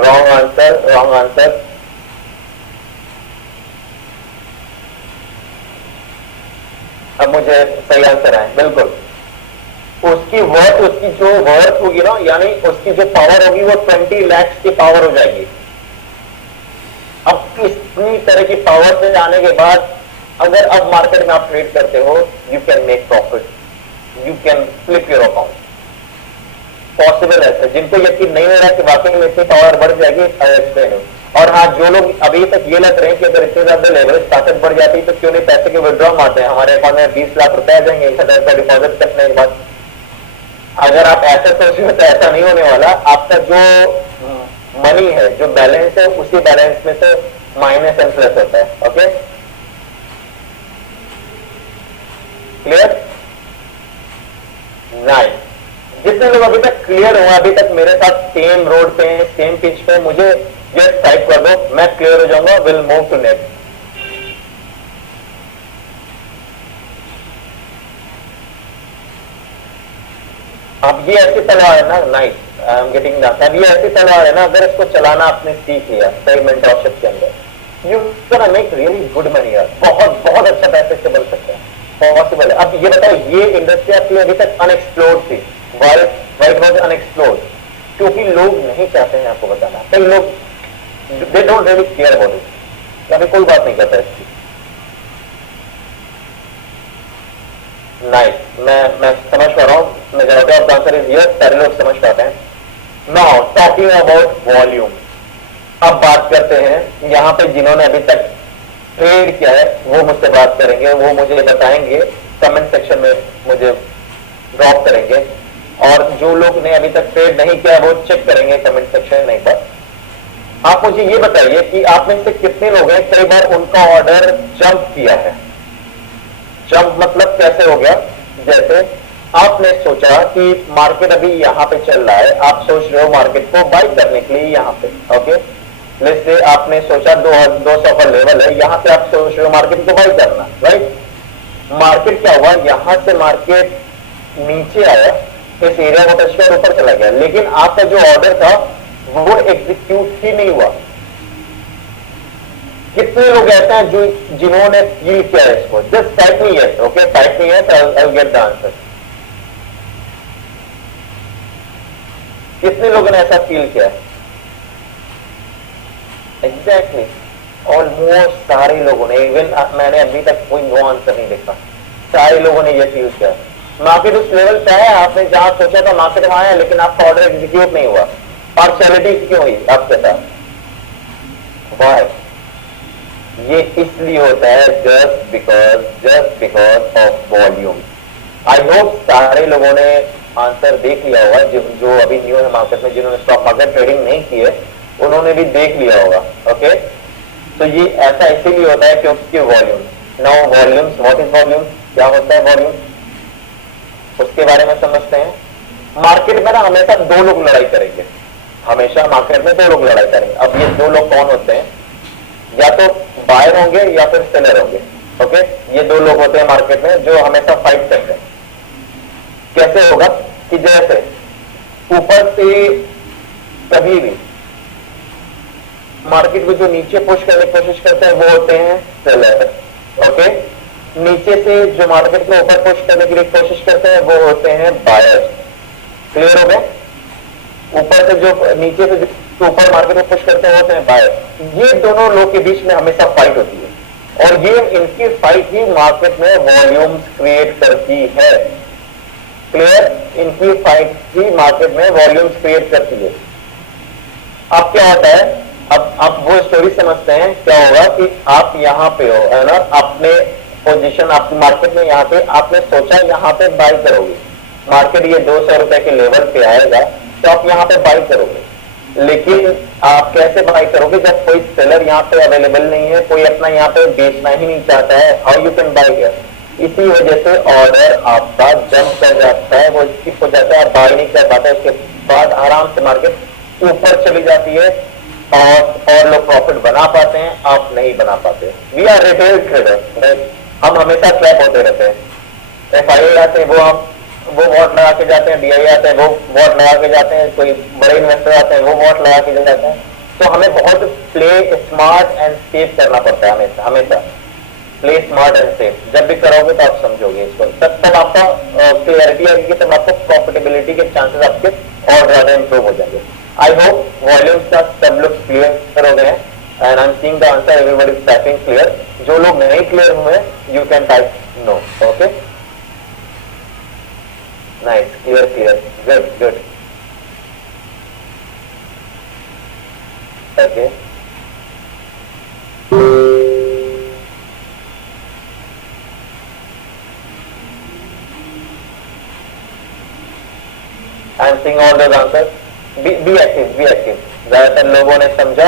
Wrong answer, wrong answer. अब मुझे सही आंसर आए, बिल्कुल। उसकी वर्थ, उसकी जो वर्थ होगी ना, यानी उसकी जो पावर होगी वो 20 लाख की पावर हो जाएगी। अब इतनी तरह की पावर से जाने के बाद अगर अब मार्केट में आप ट्रेड करते हो, you can make profit, you can flip your account, possible है। जिनको यकीन नहीं हो रहा कि वाकई में इतनी पावर बढ़ जाएगी, एक्सप्लेन हो। और हाँ, जो लोग अभी तक ये लग रहे हैं कि अगर इतनी ज्यादा लेवरेज ताकत बढ़ जाती तो क्यों नहीं पैसे के विड्रॉ मारते हैं, हमारे अकाउंट में 20 लाख रुपए आ जाएंगे 1,000 का डिपॉजिट करने के बाद। अगर आप ऐसा सोच रहे हो तो ऐसा नहीं होने वाला। आपका जो मनी है, जो बैलेंस है, उसी बैलेंस में से माइनस एंड प्लस होता है। Okay, clear? राइट। जितने लोग अभी तक क्लियर हुए, अभी तक मेरे साथ सेम रोड पे, सेम पिच पे, मुझे जस्ट टाइप कर दो, मैं क्लियर हो जाऊंगा। Will move to next. अब ये ऐसी तलवार है ना, nice, I am getting that. अब ये ऐसी तलवार है ना, अगर इसको चलाना आपने सीख लिया सही मेंटरशिप के अंदर, you can make really good money यार। बहुत बहुत अच्छा पैसे से बन सकते हैं, पॉसिबल है। अब ये बताओ, ये इंडस्ट्री आपकी अभी तक अनएक्सप्लोर्ड थी। Why was unexplored? क्योंकि लोग नहीं चाहते हैं आपको बताना। कई लोग they don't really care about it, अभी कोई बात नहीं करता इसकी। नाइस, मैं समझ पा रहा हूं। Majority of the answer is yes, सारे लोग समझ पाते हैं। नाउ टॉकिंग अबाउट वॉल्यूम, अब बात करते हैं यहां पे जिन्होंने अभी तक ट्रेड किया है वो मुझसे बात करेंगे, वो मुझे बताएंगे, कमेंट सेक्शन में मुझे ड्रॉप करेंगे। और जो लोग ने अभी तक ट्रेड नहीं किया वो चेक करेंगे कमेंट सेक्शन में एक बार। आप मुझे ये बताइए कि आप में से कितने लोग हैं कई बार उनका ऑर्डर जंप किया है। जंप मतलब कैसे हो गया? जैसे आपने सोचा कि मार्केट अभी यहां पे चल रहा है, आप सोच रहे हो मार्केट को बाई करने के लिए यहां पे। ओके, जैसे आपने सोचा 200 का लेवल है, यहां पे आप सोच रहे हो मार्केट को बाई करना, राइट? मार्केट क्या हुआ, यहां से मार्केट नीचे आया, इस एरिया को टच कर ऊपर चला गया, लेकिन आपका जो ऑर्डर था वो एग्जीक्यूट ही नहीं हुआ। कितने लोग ऐसे हैं जो जिन्होंने फील किया है इसको? Just type me yes. Okay, type me yes, I will get the answer. कितने लोगों ने ऐसा फील किया? एग्जैक्टली, ऑलमोस्ट सारे लोगों ने। इवन मैंने अभी तक कोई नो आंसर नहीं देखा, सारे लोगों ने ये फील किया। मार्केट उस लेवल पे है, आपने जहां सोचा था मार्केट वहां है, लेकिन आपका ऑर्डर एग्जीक्यूट नहीं हुआ। पार्शियलिटी क्यों हुई आपके साथ? वाई? ये इसलिए होता है just because of volume. I hope सारे लोगों ने आंसर देख लिया होगा, जो अभी न्यू है मार्केट में, जिन्होंने स्टॉक मार्केट ट्रेडिंग नहीं की है उन्होंने भी देख लिया होगा। ओके, तो ये ऐसा इसीलिए होता है क्योंकि volume. Now volumes, what is volume? क्या होता है वॉल्यूम, उसके बारे में समझते हैं। मार्केट में ना हमेशा दो लोग लड़ाई करेंगे, हमेशा मार्केट में दो लोग लड़ाई करेंगे। अब ये दो लोग कौन होते हैं? या तो बायर होंगे या फिर सेलर होंगे। ओके, ये दो लोग होते हैं मार्केट में जो हमेशा फाइट करते हैं। कैसे होगा कि जैसे ऊपर से कभी भी मार्केट को जो नीचे पुश करने की कोशिश करते हैं वो होते हैं सेलर। ओके, नीचे से जो मार्केट को ऊपर पुश करने के लिए कोशिश करते हैं वो होते हैं बायर्स। क्लियर हो गया? ऊपर से जो नीचे से जो ऊपर मार्केट को पुश करते हैं वो होते हैं बायर्स। ये दोनों लोग के बीच में हमेशा फाइट होती है और ये इनकी फाइट ही मार्केट में वॉल्यूम्स क्रिएट करती है। क्लियर? इनकी फाइट ही मार्केट में वॉल्यूम्स क्रिएट करती है। अब क्या होता है, अब वो स्टोरी समझते हैं। क्या होगा कि आप यहाँ पे हो, है ना, अपने पोजीशन आपकी मार्केट में, यहाँ पे आपने सोचा यहाँ पे बाई करोगे, मार्केट ये 200 रुपए के लेवल पे आएगा तो आप यहाँ पे बाई करोगे। लेकिन आप कैसे बाई करोगे जब कोई सेलर यहाँ पे अवेलेबल नहीं है, कोई अपना यहाँ पे बेचना ही नहीं चाहता है? How you can buy here? इसी वजह से ऑर्डर आपका जंप कर जाता है, वो स्किप हो जाता है, आप बाई नहीं कर पाते। उसके बाद आराम से मार्केट ऊपर चली जाती है और लोग प्रॉफिट बना पाते हैं, आप नहीं बना पाते। वी आर रिटेल ट्रेडर, हम हमेशा ट्रैप होते रहते हैं। FII आते हैं, वो वोट लगा के जाते हैं, DI आते हैं, वो वोट लगा के जाते हैं, कोई बड़े इन्वेस्टर आते हैं वो वोट लगा के जाते हैं। तो हमें बहुत प्ले स्मार्ट एंड सेफ करना पड़ता है, हमेशा प्ले स्मार्ट एंड सेफ। जब भी करोगे तो आप समझोगे इसको, तब आपका क्लियरिटी आएगी, तब आपको प्रॉफिटेबिलिटी के चांसेस आपके और ज्यादा इंप्रूव हो जाएंगे। आई होप वॉल्यूम्स का सब लोग क्लियर हो गए हैं। And I am seeing the answer, everybody is typing clear. जो लोग नहीं क्लियर हुए, you can type no. Okay, nice, clear clear, good good. Okay, I am seeing all those answers. Be active, be active. ज्यादातर लोगों ने समझा.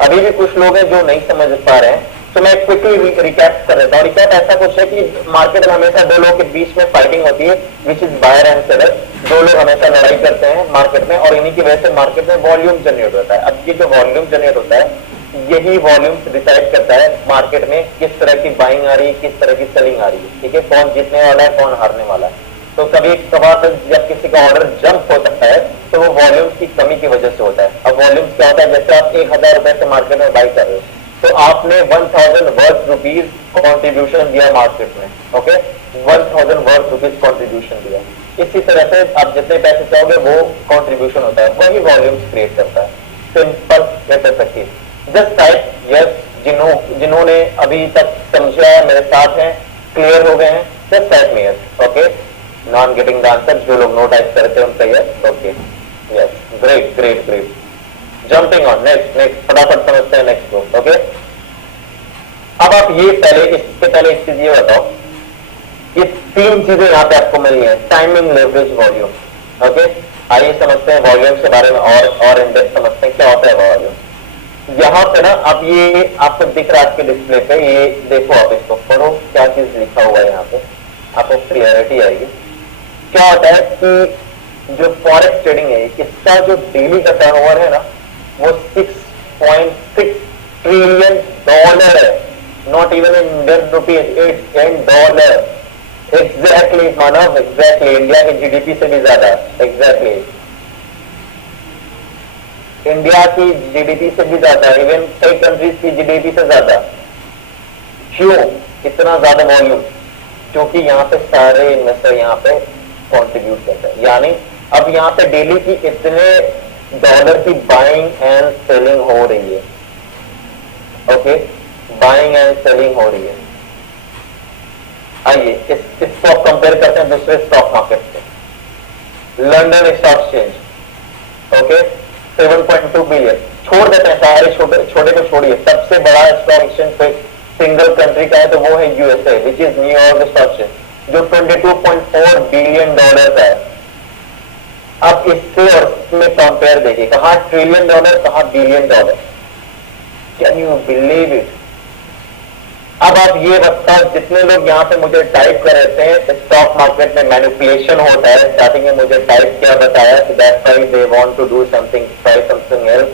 अभी भी कुछ लोग हैं जो नहीं समझ पा रहे हैं, तो मैं क्विकली रिकैप कर देता हूँ. रिकैप ऐसा कुछ है कि मार्केट में हमेशा दो लोगों के बीच में फाइटिंग होती है, which is buyer and seller. दो लोग हमेशा लड़ाई करते हैं मार्केट में, और इन्हीं की वजह से मार्केट में वॉल्यूम जनरेट होता है. अब ये जो वॉल्यूम जनरेट होता है, यही वॉल्यूम डिसाइड करता है मार्केट में किस तरह की बाइंग आ रही है, किस तरह की सेलिंग आ रही है. ठीक है, कौन जीतने वाला है, कौन हारने वाला है. तो कभी कभार जब किसी का ऑर्डर जंप हो सकता है, तो वो वॉल्यूम्स की कमी की वजह से होता है. अब वॉल्यूम्स क्या होता है, जैसे आप 1000 रुपए से मार्केट में बाई कर रहे हो, तो आपने 1000 वर्थ रुपीज कॉन्ट्रीब्यूशन दिया मार्केट में. ओके, 1000 वर्थ रुपीज कॉन्ट्रीब्यूशन दिया. इसी तरह से आप जितने पैसे चाहोगे वो कॉन्ट्रीब्यूशन होता है, वही वॉल्यूम्स क्रिएट करता है. Simple yet effective. Just type yes. जिन्होंने अभी तक समझा है, मेरे साथ हैं, क्लियर हो गए हैं, जस्ट टाइप में yes. Okay, not getting the answer. जो लोग नो टाइप करते हैं उनका yes. Okay, yes, great great great. Jumping on next next, फटाफट समझते हैं नेक्स्ट को. ओके, अब आप ये पहले, इससे पहले एक चीज ये बताओ, ये तीन चीजें यहाँ पे आपको मिली है: टाइमिंग, लेवरेज, वॉल्यूम. ओके, आइए समझते हैं वॉल्यूम के बारे में और इन डेप्थ समझते हैं क्या होता है वॉल्यूम. यहाँ पे ना, अब ये आपको दिख रहा है आपके डिस्प्ले पे, ये देखो, आप इसको पढ़ो क्या चीज लिखा हुआ है यहाँ पे, आपको क्लियरिटी आएगी. क्या होता है कि जो फॉरेक्स ट्रेडिंग है, इसका जो डेली का टर्नओवर है ना, वो 6.6 ट्रिलियन डॉलर है. Not even in Indian rupees, it's in dollar. Exactly Manav, exactly India की जीडीपी से भी ज्यादा. एग्जैक्टली इंडिया की जीडीपी से भी ज्यादा, इवन कई कंट्रीज की जीडीपी से ज्यादा. क्यों इतना ज्यादा वॉल्यूम? क्योंकि यहाँ पे सारे इन्वेस्टर यहाँ पे कंट्रीब्यूट करते हैं. यानी अब यहाँ पे डेली की इतने डॉलर की बाइंग एंड सेलिंग हो रही है. ओके, बाइंग एंड सेलिंग हो रही है. आइए इसको आप कंपेयर करते हैं दूसरे स्टॉक मार्केट से. London stock exchange, okay, 7.2 billion. छोड़ देते हैं सारे छोटे को छोड़िए. सबसे बड़ा स्टॉक एक्सचेंज कोई सिंगल कंट्री का है तो वो है USA, which is New York stock exchange, जो 22.4 बिलियन डॉलर का है. अब इससे और इसमें कंपेयर देखिए, कहां ट्रिलियन डॉलर, कहां billion dollar. Can you believe it? अब आप ये बताओ, जितने लोग यहाँ पे मुझे टाइप कर रहे थे स्टॉक मार्केट में मैनिपुलेशन होता है, स्टार्टिंग में मुझे टाइप क्या बताया कि that's why they want to do something, try something else.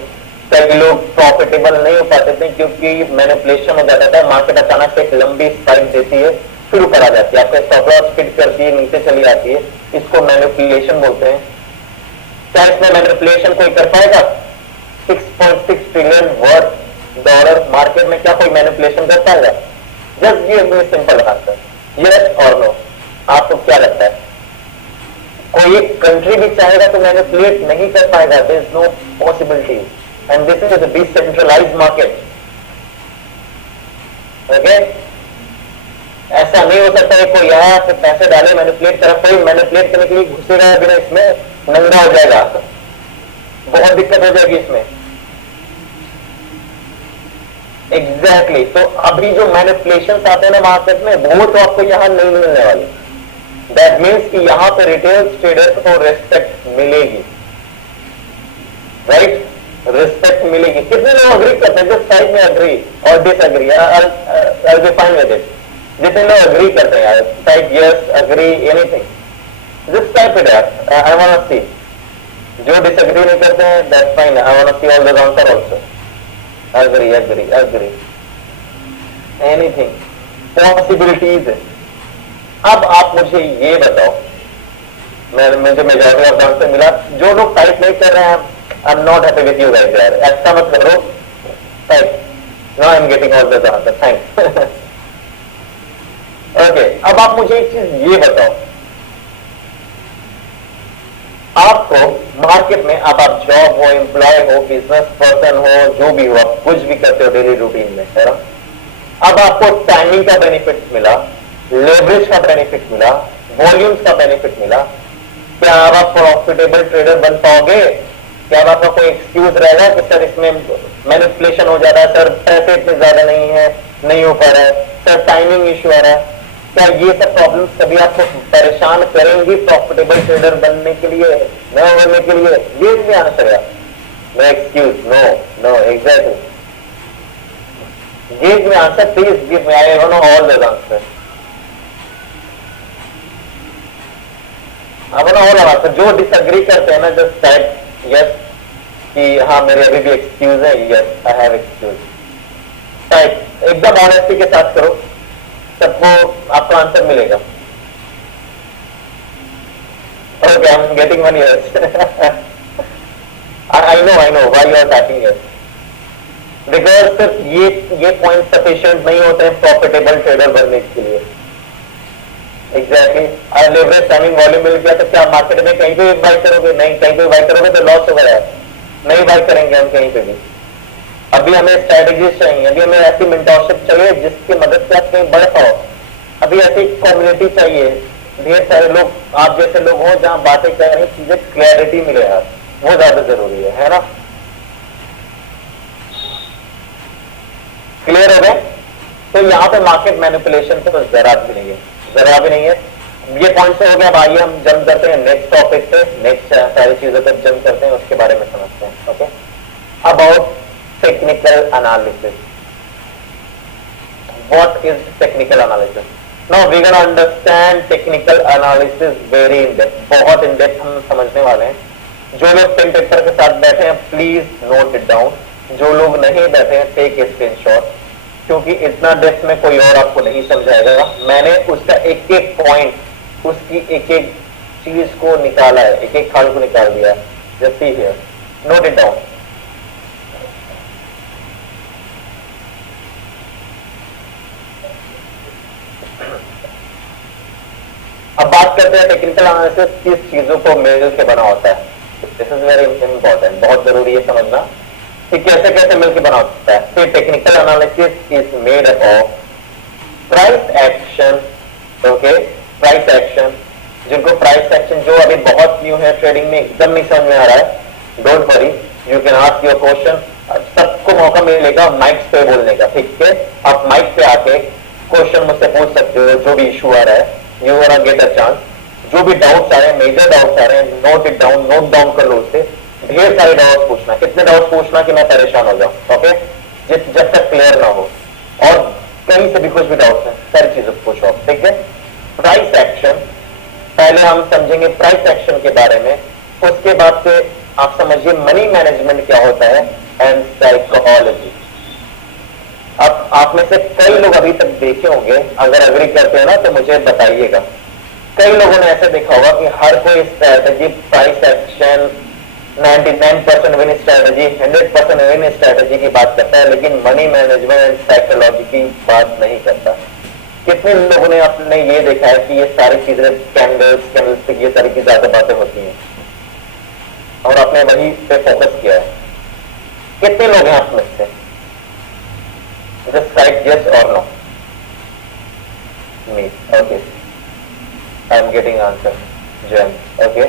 कई लोग प्रॉफिटेबल नहीं हो पाते थे क्योंकि मैनिपुलेशन हो जाता था. मार्केट अचानक से एक लंबी स्पाइक देती है, फिर ऊपर आ जाती है, आपका स्टॉप लॉस फिट करती है, नीचे चली आती है. इसको मैनिपुलेशन बोलते हैं. क्या इसमें मैनिपुलेशन कोई कर पाएगा? 6.6 ट्रिलियन वर्थ डॉलर मार्केट में क्या कोई मैनिपुलेशन कर पाएगा? जस्ट गिव मी सिंपल आंसर, यस और नो. आपको क्या लगता है? कोई एक कंट्री भी चाहेगा तो मैनिपुलेट नहीं कर पाएगा. There is no possibility. And this is a decentralized market. Okay, ऐसा नहीं हो सकता है कोई यहाँ से पैसे डाले मैनिपुलेट करा. कोई मैनिपुलेट करने के लिए घुसेगा बिना इसमें नंगा हो जाएगा, बहुत दिक्कत हो जाएगी इसमें. एग्जैक्टली. तो अभी जो मैनिपुलेशन आते हैं ना मार्केट में, वो तो आपको यहाँ नहीं मिलने वाली. दैट मीन्स कि यहाँ पे रिटेल ट्रेडर्स को रेस्पेक्ट मिलेगी. राइट, रिस्पेक्ट मिलेगी. कितने लोग अग्री करते हैं? जस्ट टाइप में अग्री और disagree. I be fine with it. जितने लोग अग्री करते हैं, type yes, agree, anything, just type it. I want to see. जो डिसअग्री नहीं करते हैं, that's fine. I want to see all the answer also. Agree agree agree, anything, possibilities. अब आप मुझे ये बताओ, मुझे मेजॉरिटी ऑफ आंसर मिला. जो लोग टाइप नहीं कर रहे हैं, I am not happy with you guys यार. ऐसा मत करो. Type. Now I am getting all the answer. Thanks. Okay, अब आप मुझे एक चीज ये बताओ, आपको मार्केट में, अब आप जॉब हो, एम्प्लॉय हो, बिजनेस पर्सन हो, जो भी हो, आप कुछ भी करते हो डेली रूटीन में, है ना। अब आपको टाइमिंग का बेनिफिट मिला, लेवरेज का बेनिफिट मिला, वॉल्यूम्स का बेनिफिट मिला। क्या आप प्रॉफिटेबल ट्रेडर बन पाओगे? क्या आपका कोई एक्सक्यूज रहेगा कि सर इसमें मैनिपुलेशन हो जा रहा है, सर पैसे इतने ज्यादा नहीं है, नहीं हो पा रहा है, सर टाइमिंग इश्यू आ रहा है? क्या ये सब प्रॉब्लम्स कभी आपको परेशान करेंगी प्रॉफिटेबल ट्रेडर बनने के लिए, न बनने के लिए? ये भी आंसर है, no excuse, no no, exactly. Give me answer, please give me, I want know all the answer. अब ना ऑल आंसर। जो डिसएग्री करते हैं ना, जस्ट टाइप यस कि हाँ मेरे अभी भी एक्सक्यूज है, yes I have excuse. Type एकदम ऑनेस्टी के साथ करो, सबको आपका आंसर मिलेगा। Okay, I am getting one yes. I know why you are typing yes, because सिर्फ ये पॉइंट सफिशिएंट नहीं होते हैं प्रॉफिटेबल ट्रेडर बनने के लिए। एग्जैक्टली। लेवरेज, टाइमिंग, वॉल्यूम मिल गया तो क्या मार्केट में कहीं पे बाय करोगे? नहीं, कहीं पे बाय करोगे तो लॉस होगा यार, नहीं बाय करेंगे हम कहीं पे भी। अभी हमें स्ट्रेटेजीज चाहिए, अभी हमें ऐसी मेंटरशिप चाहिए जिसकी मदद से आप कहीं बढ़ पाओ। अभी ऐसी कम्युनिटी चाहिए, ढेर सारे लोग आप जैसे लोग हो जहां बातें कर रही चीजें क्लैरिटी मिले यार, वो ज्यादा जरूरी है ना। क्लियर हो गए? तो यहाँ पे मार्केट मैनिपुलेशन तो जरा भी नहीं है, जरा भी नहीं है। ये पॉइंट से हो गया। अब आइए हम जंप करते हैं नेक्स्ट टॉपिक पे, नेक्स्ट सारी चीजों पर जंप करते हैं, उसके बारे में समझते हैं। Okay, about technical analysis. What is technical analysis? Now we gonna understand technical analysis very in depth, बहुत इन डेप्थ हम समझने वाले हैं। जो लोग पेन पेपर के साथ बैठे हैं प्लीज नोट इट डाउन, जो लोग नहीं बैठे हैं टेक ए स्क्रीनशॉट, क्योंकि इतना डेप्थ में कोई और आपको नहीं समझाएगा। मैंने उसका एक एक पॉइंट, उसकी एक एक चीज को निकाला है, एक एक खाल को निकाल दिया है। Just see here, note it down. अब बात करते हैं टेक्निकल एनालिसिस किस चीजों को मिल के बना होता है। दिस इज वेरी इंपॉर्टेंट, बहुत जरूरी है समझना कि कैसे कैसे मिलकर बना होता है। तो technical analysis is made up of price action. Okay, price action, जिनको प्राइस एक्शन जो अभी बहुत न्यू है ट्रेडिंग में, एकदम नहीं समझ में आ रहा है, don't worry, you can ask your question. सबको मौका मिलेगा माइक पे बोलने का, ठीक है? आप माइक पे आके क्वेश्चन मुझसे पूछ सकते हो, जो भी इशू आ रहा है, you gonna get a chance. जो भी डाउट्स आ रहे हैं, मेजर डाउट्स आ रहे हैं, note it down, note down कर लो उससे। ढेर सारे डाउट्स पूछना, कितने डाउट्स पूछना कि मैं परेशान हो जाऊं। ओके, जब तक क्लियर ना हो, और कहीं से भी कुछ भी डाउट्स है, सारी चीजों को पूछो, ठीक है? प्राइस एक्शन, पहले हम समझेंगे प्राइस एक्शन के बारे में, उसके बाद से आप समझिए मनी मैनेजमेंट क्या होता है एंड साइकोलॉजी। अब आप में से कई लोग अभी तक देखे होंगे, अगर एग्री करते हैं ना तो मुझे बताइएगा। कई लोगों ने ऐसे देखा होगा कि हर कोई strategy, price action, 99% win strategy, 100% win strategy की बात करता है, लेकिन मनी मैनेजमेंट एंड साइकोलॉजी की बात नहीं करता। कितने लोगों ने आपने ये देखा है कि ये सारी चीजें कैंडल्स, कैंडल्स, ये सारी की ज्यादा बातें होती हैं और आपने वही पे फोकस किया है? कितने लोग हैं आप में से? जस्ट राइट यस और no. Me, okay, I am getting answer. Jain, okay.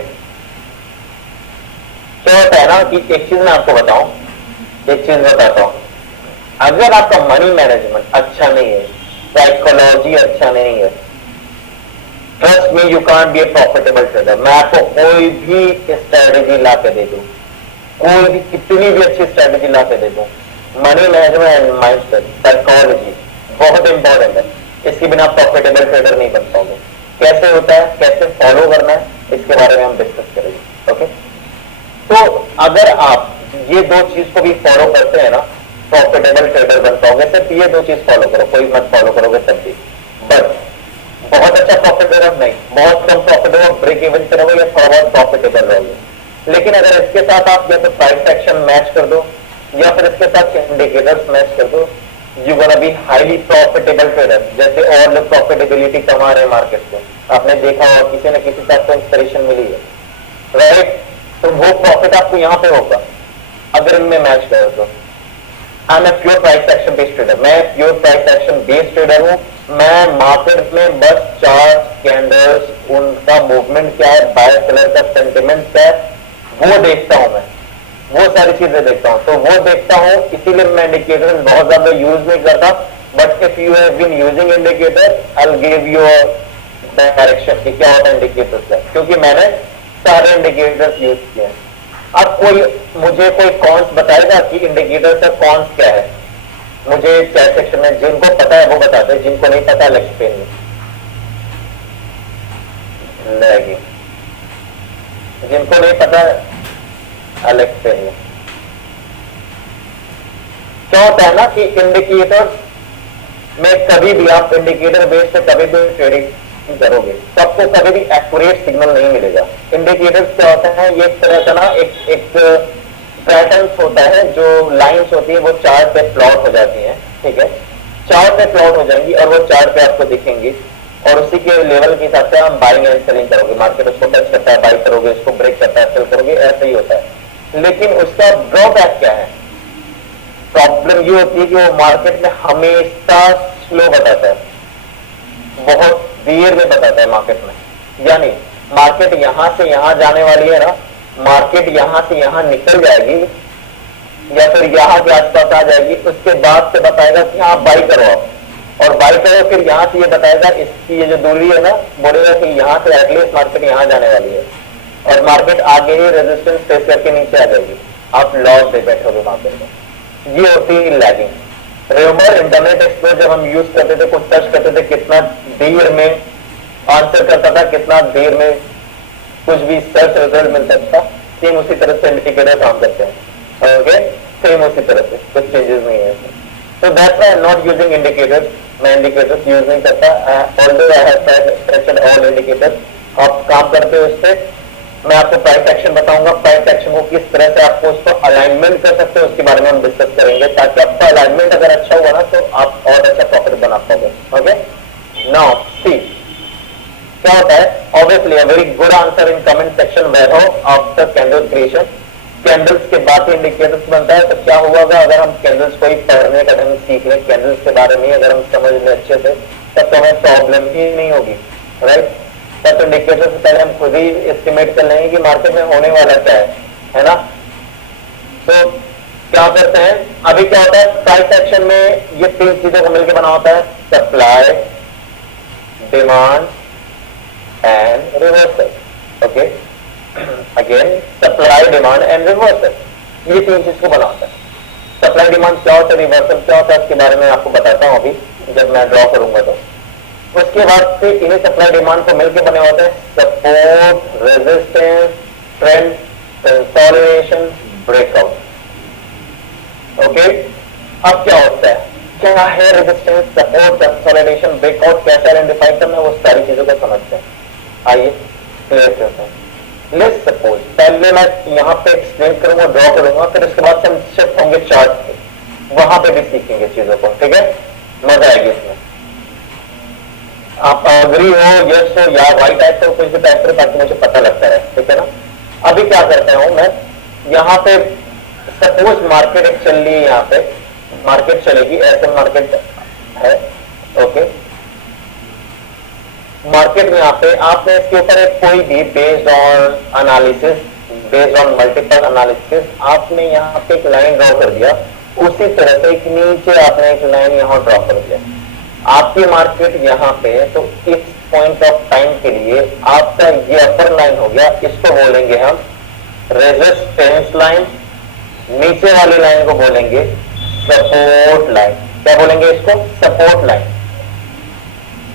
क्या होता है ना कि एक चीज मैं आपको बताऊं, एक चीज बताता हूं, अगर आपका मनी मैनेजमेंट अच्छा नहीं है, साइकोलॉजी अच्छा नहीं है, trust me you can't be A profitable trader. मैं आपको कोई भी स्ट्रेटेजी ला के दे दूं, कोई भी कितनी भी अच्छी स्ट्रेटेजी ला के दे दूं, money management and mindset, psychology बहुत इंपॉर्टेंट है। इसके बिना प्रॉफिटेबल ट्रेडर नहीं बन पाओगे। कैसे होता है, कैसे फॉलो करना है, इसके बारे में हम डिस्कस करेंगे। ओके, तो अगर आप ये दो चीज को भी फॉलो करते हैं ना, प्रॉफिटेबल ट्रेडर बन पाओगे। सिर्फ ये दो चीज फॉलो करो, कोई मत फॉलो करोगे तब भी। बट बहुत अच्छा प्रॉफिटेबल नहीं, बहुत कम प्रॉफिटेबल, ब्रेक इवन करोगे या थोड़ा बहुत प्रॉफिटेबल रहोगे। लेकिन अगर इसके साथ आप या तो प्राइस एक्शन मैच कर दो या फिर इसके साथ इंडिकेटर्स मैच कर दो, you gonna be highly profitable trader. जैसे और लोग प्रॉफिटेबिलिटी कमा रहे हैं मार्केट से, आपने देखा होगा, किसी न किसी तरह को इंस्पिरेशन मिली है। राइट। तो वो प्रॉफिट आपको यहां पे होगा अगर इनमें मैच करो तो। I am a pure price action based trader, मैं pure price action based trader हूं। मैं मार्केट में बस चार्ट, कैंडल्स, उनका मूवमेंट क्या है, बायर सेलर का सेंटिमेंट क्या है, वो देखता हूं मैं, वो सारी चीजें देखता हूं। तो वो देखता हूं, इसीलिए मैं इंडिकेटर्स बहुत ज्यादा यूज नहीं करता। But if you have been using indicator, I will give you direction कि क्या होता है इंडिकेटर्स का, क्योंकि मैंने सारे इंडिकेटर्स यूज किए हैं। अब कोई मुझे कोई कॉन्स बताएगा कि इंडिकेटर का कॉन्स क्या है? मुझे चैट सेक्शन में जिनको पता है वो बताते हैं, जिनको नहीं पता एक्सप्लेन नहीं, जिनको नहीं पता एक्सप्लेन। क्या होता है ना कि इंडिकेटर में कभी भी आप इंडिकेटर बेस पे कभी भी ट्रेडिंग करोगे तो आपको कभी भी एक्यूरेट सिग्नल नहीं मिलेगा। इंडिकेटर्स क्या होता है, ये एक तरह का ना एक पैटर्न्स होता है, जो लाइंस होती है वो चार्ट पे प्लॉट हो जाती हैं, ठीक है, चार्ट पे प्लॉट हो जाएंगी और वो चार्ट पे आपको दिखेंगी और उसी के लेवल के हिसाब से हम बाइंग एंड सेलिंग करोगे। मार्केट उसको टच करता है, बाई करोगे, उसको ब्रेक करता है, सेल करोगे, ऐसे ही होता है। लेकिन उसका ड्रॉबैक क्या है? प्रॉब्लम ये होती है कि वो मार्केट में हमेशा स्लो बताता है, बहुत देर में बताता है मार्केट में। यानी मार्केट यहां से यहां जाने वाली है ना, मार्केट यहां से यहां निकल जाएगी या फिर यहां के आसपास आ जाएगी, उसके बाद से बताएगा कि आप बाई करो आप, और बाई करो, फिर यहां से ये बताएगा इसकी ये जो दूरी है ना, बोलेगा कि यहां से एटलीस्ट मार्केट यहां जाने वाली है, और मार्केट आगे ही रेजिस्टेंस फेस करके नीचे आ जाएगी, आप लॉस दे बैठोगे मार्केट में। ये होती है लैगिंग। रिमेंबर इंटरनेट एक्सप्लोर जब हम यूज करते थे, कुछ सर्च करते थे, कितना देर में आंसर करता था, कितना देर में कुछ भी सर्च रिजल्ट मिलता था। सेम उसी तरह से इंडिकेटर काम करते हैं, ओके, सेम उसी तरह से, कुछ चेंजेस नहीं है। तो that's why I am not using indicators, मैं इंडिकेटर्स यूज नहीं करता। Although I have tested all indicators. आप काम करते हो उस पर, मैं आपको प्राइस एक्शन बताऊंगा, प्राइस एक्शन को किस तरह से आपको उसको अलाइनमेंट कर सकते हो उसके बारे में हम डिस्कस करेंगे, ताकि आपका अलाइनमेंट अगर अच्छा हुआ ना तो आप और अच्छा प्रॉफिट बना पाओगे। ओके, नाउ सी क्या होता है। Obviously a very good answer in comment section where after candle creation. Candles के बाद इंडिकेटर्स बनता है, तो क्या होगा अगर हम कैंडल्स को ही पढ़ने का ढंग सीख लें, कैंडल्स के बारे में अगर हम समझ लें अच्छे से, तब तो हमें प्रॉब्लम ही नहीं होगी, राइट। तब इंडिकेटर से पहले हम खुद ही एस्टिमेट कर लेंगे कि मार्केट में होने वाला क्या है ना। तो क्या करते हैं, अभी क्या होता है प्राइस एक्शन में, ये तीन चीजों को मिलकर बना होता है, supply, demand and reversal. Okay, again supply, demand and reversal, ये तीन चीज को बना होता है। सप्लाई डिमांड क्या होता है, रिवर्सल क्या होता है, इसके बारे में आपको बताता हूं अभी जब मैं ड्रॉ करूंगा। तो उसके बाद से इन्हें सप्लाई डिमांड को मिलकर बने होते हैं support, resistance, trend, consolidation, breakout. Okay, अब क्या होता है, क्या है रेजिस्टेंस, सपोर्ट, कंसोलिडेशन, ब्रेकआउट, कैसे आइडेंटिफाई करना, वो सारी चीजों को समझते हैं। आइए क्लियर करते हैं। लेट्स सपोज, पहले मैं यहाँ पे एक्सप्लेन करूंगा, ड्रॉ करूंगा, फिर उसके बाद से हम शिफ्ट होंगे चार्ट पे, वहां पे भी सीखेंगे चीजों को, ठीक है, मजा आएगी इसमें। आप अग्री हो, यस हो या वाई टाइप करो, कुछ भी टाइप करो, ताकि मुझे पता लगता है, ठीक है ना। अभी क्या करता हूं मैं, यहाँ पे सपोज मार्केट एक चल रही है, यहाँ पे मार्केट चलेगी, ऐसे मार्केट है, ओके। मार्केट में यहाँ पे आपने इसके ऊपर एक कोई भी based on analysis, based on multiple analysis, आपने यहाँ पे एक लाइन ड्रॉ कर दिया, उसी तरह से एक नीचे आपने एक लाइन यहाँ ड्रॉ कर दिया। आपकी मार्केट यहाँ पे, तो इस पॉइंट ऑफ टाइम के लिए आपका ये अपर लाइन हो गया, इसको बोलेंगे हम रेजिस्टेंस लाइन, नीचे वाली लाइन को बोलेंगे सपोर्ट लाइन। क्या बोलेंगे इसको, सपोर्ट लाइन।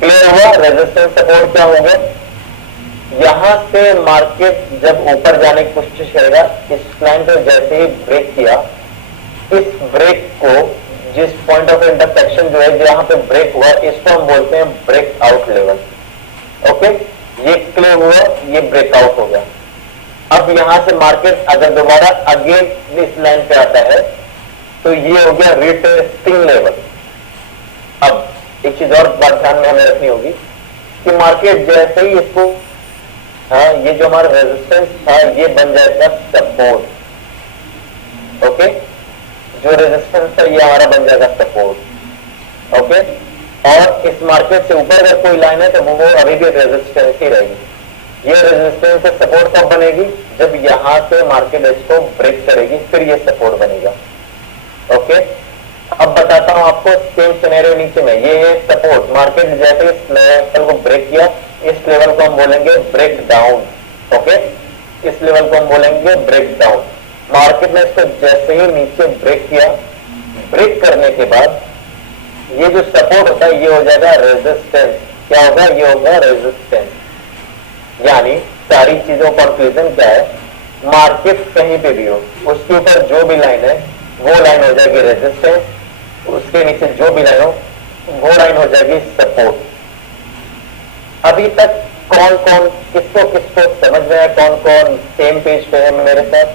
क्लियर हुआ, रेजिस्टेंस सपोर्ट क्या होगा। यहां से मार्केट जब ऊपर जाने की कोशिश करेगा, इस लाइन को जैसे ही ब्रेक किया, इस ब्रेक को, जिस पॉइंट ऑफ इंटरसेक्शन जो है जहां पे ब्रेक हुआ, इसको हम बोलते हैं ब्रेकआउट लेवल। ओके, ये क्लियर हुआ, ये ब्रेकआउट हो गया। अब यहां से मार्केट अगर दोबारा अगेन इस लाइन पे आता है, तो ये हो गया रिटेस्टिंग लेवल। अब एक चीज और बात ध्यान में हमें रखनी होगी कि मार्केट जैसे ही इसको हाँ, ये जो हमारा रेजिस्टेंस था ये बन जाएगा सपोर्ट। ओके, जो रेजिस्टेंस है ये हमारा बन जाएगा सपोर्ट। ओके, और इस मार्केट से ऊपर अगर कोई लाइन है तो वो अभी भी रेजिस्टेंस ही रहेगी। ये रेजिस्टेंस से सपोर्ट कब बनेगी, जब यहां से मार्केट इसको ब्रेक करेगी, फिर ये सपोर्ट बनेगा। ओके, अब बताता हूं आपको सेम सिनेरियो नीचे में। ये है सपोर्ट, मार्केट जैसे इस लेवल को ब्रेक किया, इस लेवल को हम बोलेंगे ब्रेक डाउन। ओके, इस लेवल को हम बोलेंगे ब्रेक डाउन। मार्केट ने इसको जैसे ही नीचे ब्रेक किया, ब्रेक करने के बाद ये जो सपोर्ट होता है ये हो जाएगा रेजिस्टेंस। क्या होगा, ये होगा रेजिस्टेंस। यानी सारी चीजों का कंक्लूजन क्या है, मार्केट कहीं पे भी हो उसके ऊपर जो भी लाइन है वो लाइन हो जाएगी रेजिस्टेंस, उसके नीचे जो भी लाइन हो वो लाइन हो जाएगी सपोर्ट। अभी तक कौन कौन किसको किसको समझ में है, कौन कौन सेम पेज पे है मेरे साथ?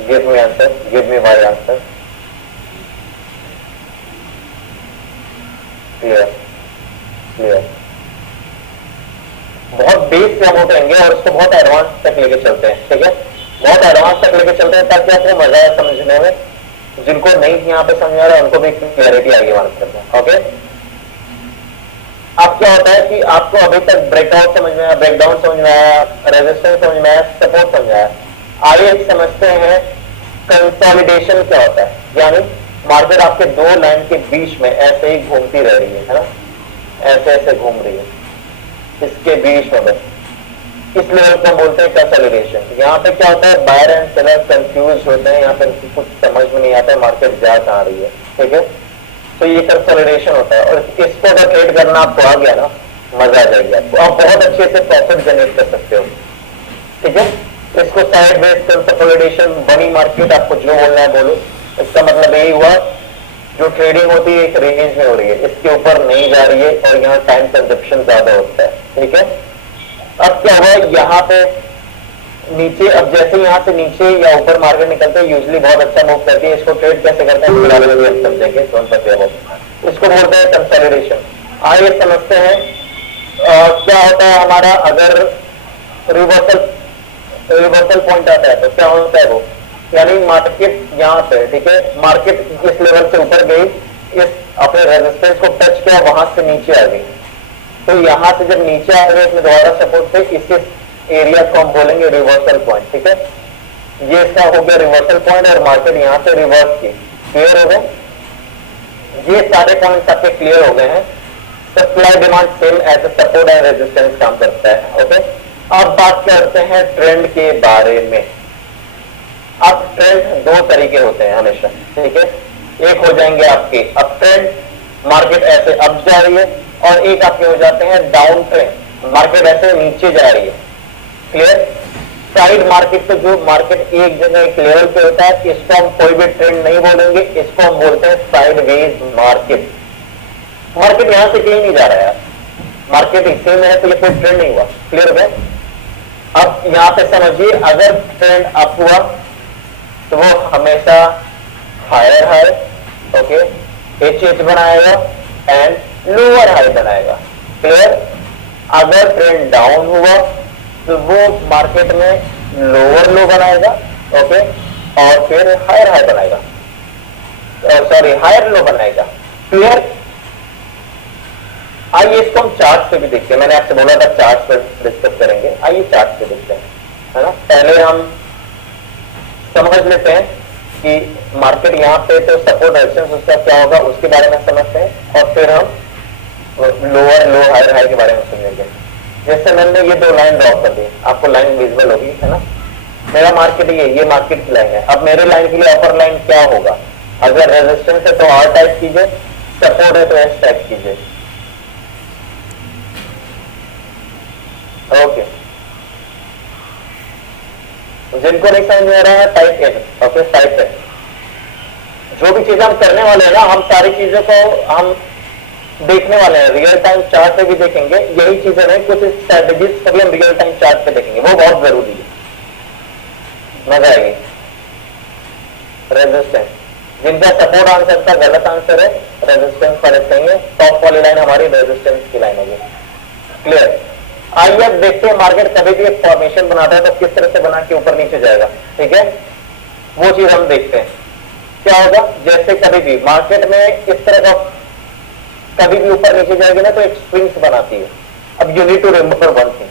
Give me answer, give me my answer. Clear clear. बहुत बेस से हम उठेंगे और उसको बहुत एडवांस तक लेके चलते हैं, ठीक है? बहुत एडवांस तक लेके चलते हैं ताकि आपको मजा आए समझने में। जिनको नहीं यहाँ पे समझ आ रहा है उनको भी क्लैरिटी आएगी हमारे तरफ। ओके, अब क्या होता है कि आपको अभी तक ब्रेकआउट समझ में आया, ब्रेकडाउन समझ में आया, रेजिस्टेंस समझ में आया, सपोर्ट समझ में आया। आइए समझते हैं कंसोलिडेशन क्या होता है। यानी मार्केट आपके दो लाइन के बीच में ऐसे ही घूमती रह रही है ना, ऐसे ऐसे घूम रही है इसके बीच में बस, इस लेवल को हम बोलते हैं कंसोलिडेशन। यहाँ पे क्या होता है, बायर एंड सेलर कंफ्यूज होते हैं, यहाँ पे कुछ समझ में नहीं आता मार्केट जा कहाँ रही है, ठीक है? तो ये कंसोलिडेशन होता है और इसको अगर ट्रेड करना आपको आ गया ना, मजा आ जाएगी आपको, आप बहुत अच्छे से प्रॉफिट जनरेट कर सकते हो, ठीक है? इसको साइडवेज कंसोलिडेशन, बनी मार्केट, आपको जो बोलना है बोलो। इसका मतलब यही हुआ जो ट्रेडिंग होती है एक रेंज में हो रही है, इसके ऊपर नहीं जा रही है और यहाँ टाइम कंजप्शन ज्यादा होता है, ठीक है? अब क्या हुआ यहाँ पे नीचे, अब जैसे यहाँ से नीचे या ऊपर मार्केट निकलते हैं यूजली बहुत अच्छा मूव करती है। इसको ट्रेड कैसे करते हैं फिलहाल हम समझेंगे, इसको बोलते हैं कंसोलिडेशन। आइए समझते हैं क्या होता है हमारा अगर रिवर्सल पॉइंट आता है तो क्या होता है वो, यानी मार्केट यहाँ पे, ठीक है, मार्केट इस लेवल से ऊपर गई, इस अपने रेजिस्टेंस को टच किया, वहां से नीचे आ गई, तो यहां से जब नीचे आ गए इसमें दोबारा सपोर्ट पे, इस एरिया को हम बोलेंगे रिवर्सल पॉइंट, ठीक है? ये इसका हो गया रिवर्सल पॉइंट और मार्केट यहां से रिवर्स की। क्लियर हो गए? ये सारे पॉइंट्स आपके क्लियर हो गए हैं। Supply demand same as support and resistance काम करता है। ओके, अब बात करते हैं ट्रेंड के बारे में। अब ट्रेंड दो तरीके होते हैं हमेशा, ठीक है? एक हो जाएंगे आपके अप ट्रेंड, मार्केट ऐसे अप जा रही है, और एक आपके हो जाते हैं डाउन ट्रेंड, मार्केट ऐसे नीचे जा रही है। क्लियर? साइड मार्केट पे जो मार्केट एक जगह एक लेवल पे होता है, इसको हम कोई भी ट्रेंड नहीं बोलेंगे, इसको हम बोलते हैं साइडवेज मार्केट। मार्केट यहां से कहीं नहीं जा रहा है, मार्केट इसी में है तो ये कोई ट्रेंड नहीं हुआ। क्लियर हो गया? अब यहां पे समझिए, अगर ट्रेंड अप हुआ तो वो हमेशा हायर हाई, ओके, एच बनाएगा एंड लोअर हाई बनाएगा। क्लियर? अगर ट्रेंड डाउन हुआ तो वो मार्केट में लोअर लो बनाएगा, ओके, और फिर हायर हाई बनाएगा, सॉरी हायर लो बनाएगा। क्लियर? आइए इसको हम चार्ट पे भी देखते हैं, मैंने आपसे बोला था चार्ट पे डिस्कस करेंगे, आइए चार्ट पे देखते हैं, है ना? पहले हम समझ लेते हैं कि मार्केट यहाँ पे तो सपोर्ट रेजिस्टेंस उसका क्या होगा उसके बारे में समझते हैं, और फिर हम लोअर लो हायर हाई के बारे में समझेंगे। जैसे मैंने ये दो लाइन ड्रॉ कर दी, आपको लाइन विजुअल होगी, है ना? मेरा मार्केट ये मार्केट की लाइन है। अब मेरे लाइन के लिए अपर लाइन क्या होगा? अगर रेजिस्टेंस है तो आर टाइप कीजिए, सपोर्ट है तो एस टाइप कीजिए। ओके, जिनको नहीं समझ में आ रहा है type N, okay, type N. जो भी चीज हम करने वाले हैं ना, हम सारी चीजों को हम देखने वाले हैं, रियल टाइम चार्ट पे भी देखेंगे, यही चीजें हैं, कुछ स्ट्रेटेजीज सभी हम रियल टाइम चार्ट पे देखेंगे, वो बहुत जरूरी है, मजा आएगी। रेजिस्टेंस, जिनका सपोर्ट आंसर का गलत आंसर है, रेजिस्टेंस पर रखेंगे, टॉप वाली लाइन हमारी रेजिस्टेंस की लाइन होगी। क्लियर? आइए अब देखते हैं मार्केट कभी भी एक फॉर्मेशन बनाता है तो किस तरह से बना के ऊपर नीचे जाएगा, ठीक है, वो चीज हम देखते हैं। क्या होगा, जैसे कभी भी मार्केट में इस तरह का कभी भी ऊपर नीचे जाएगी ना तो एक स्विंग्स बनाती है। अब you need to remember one thing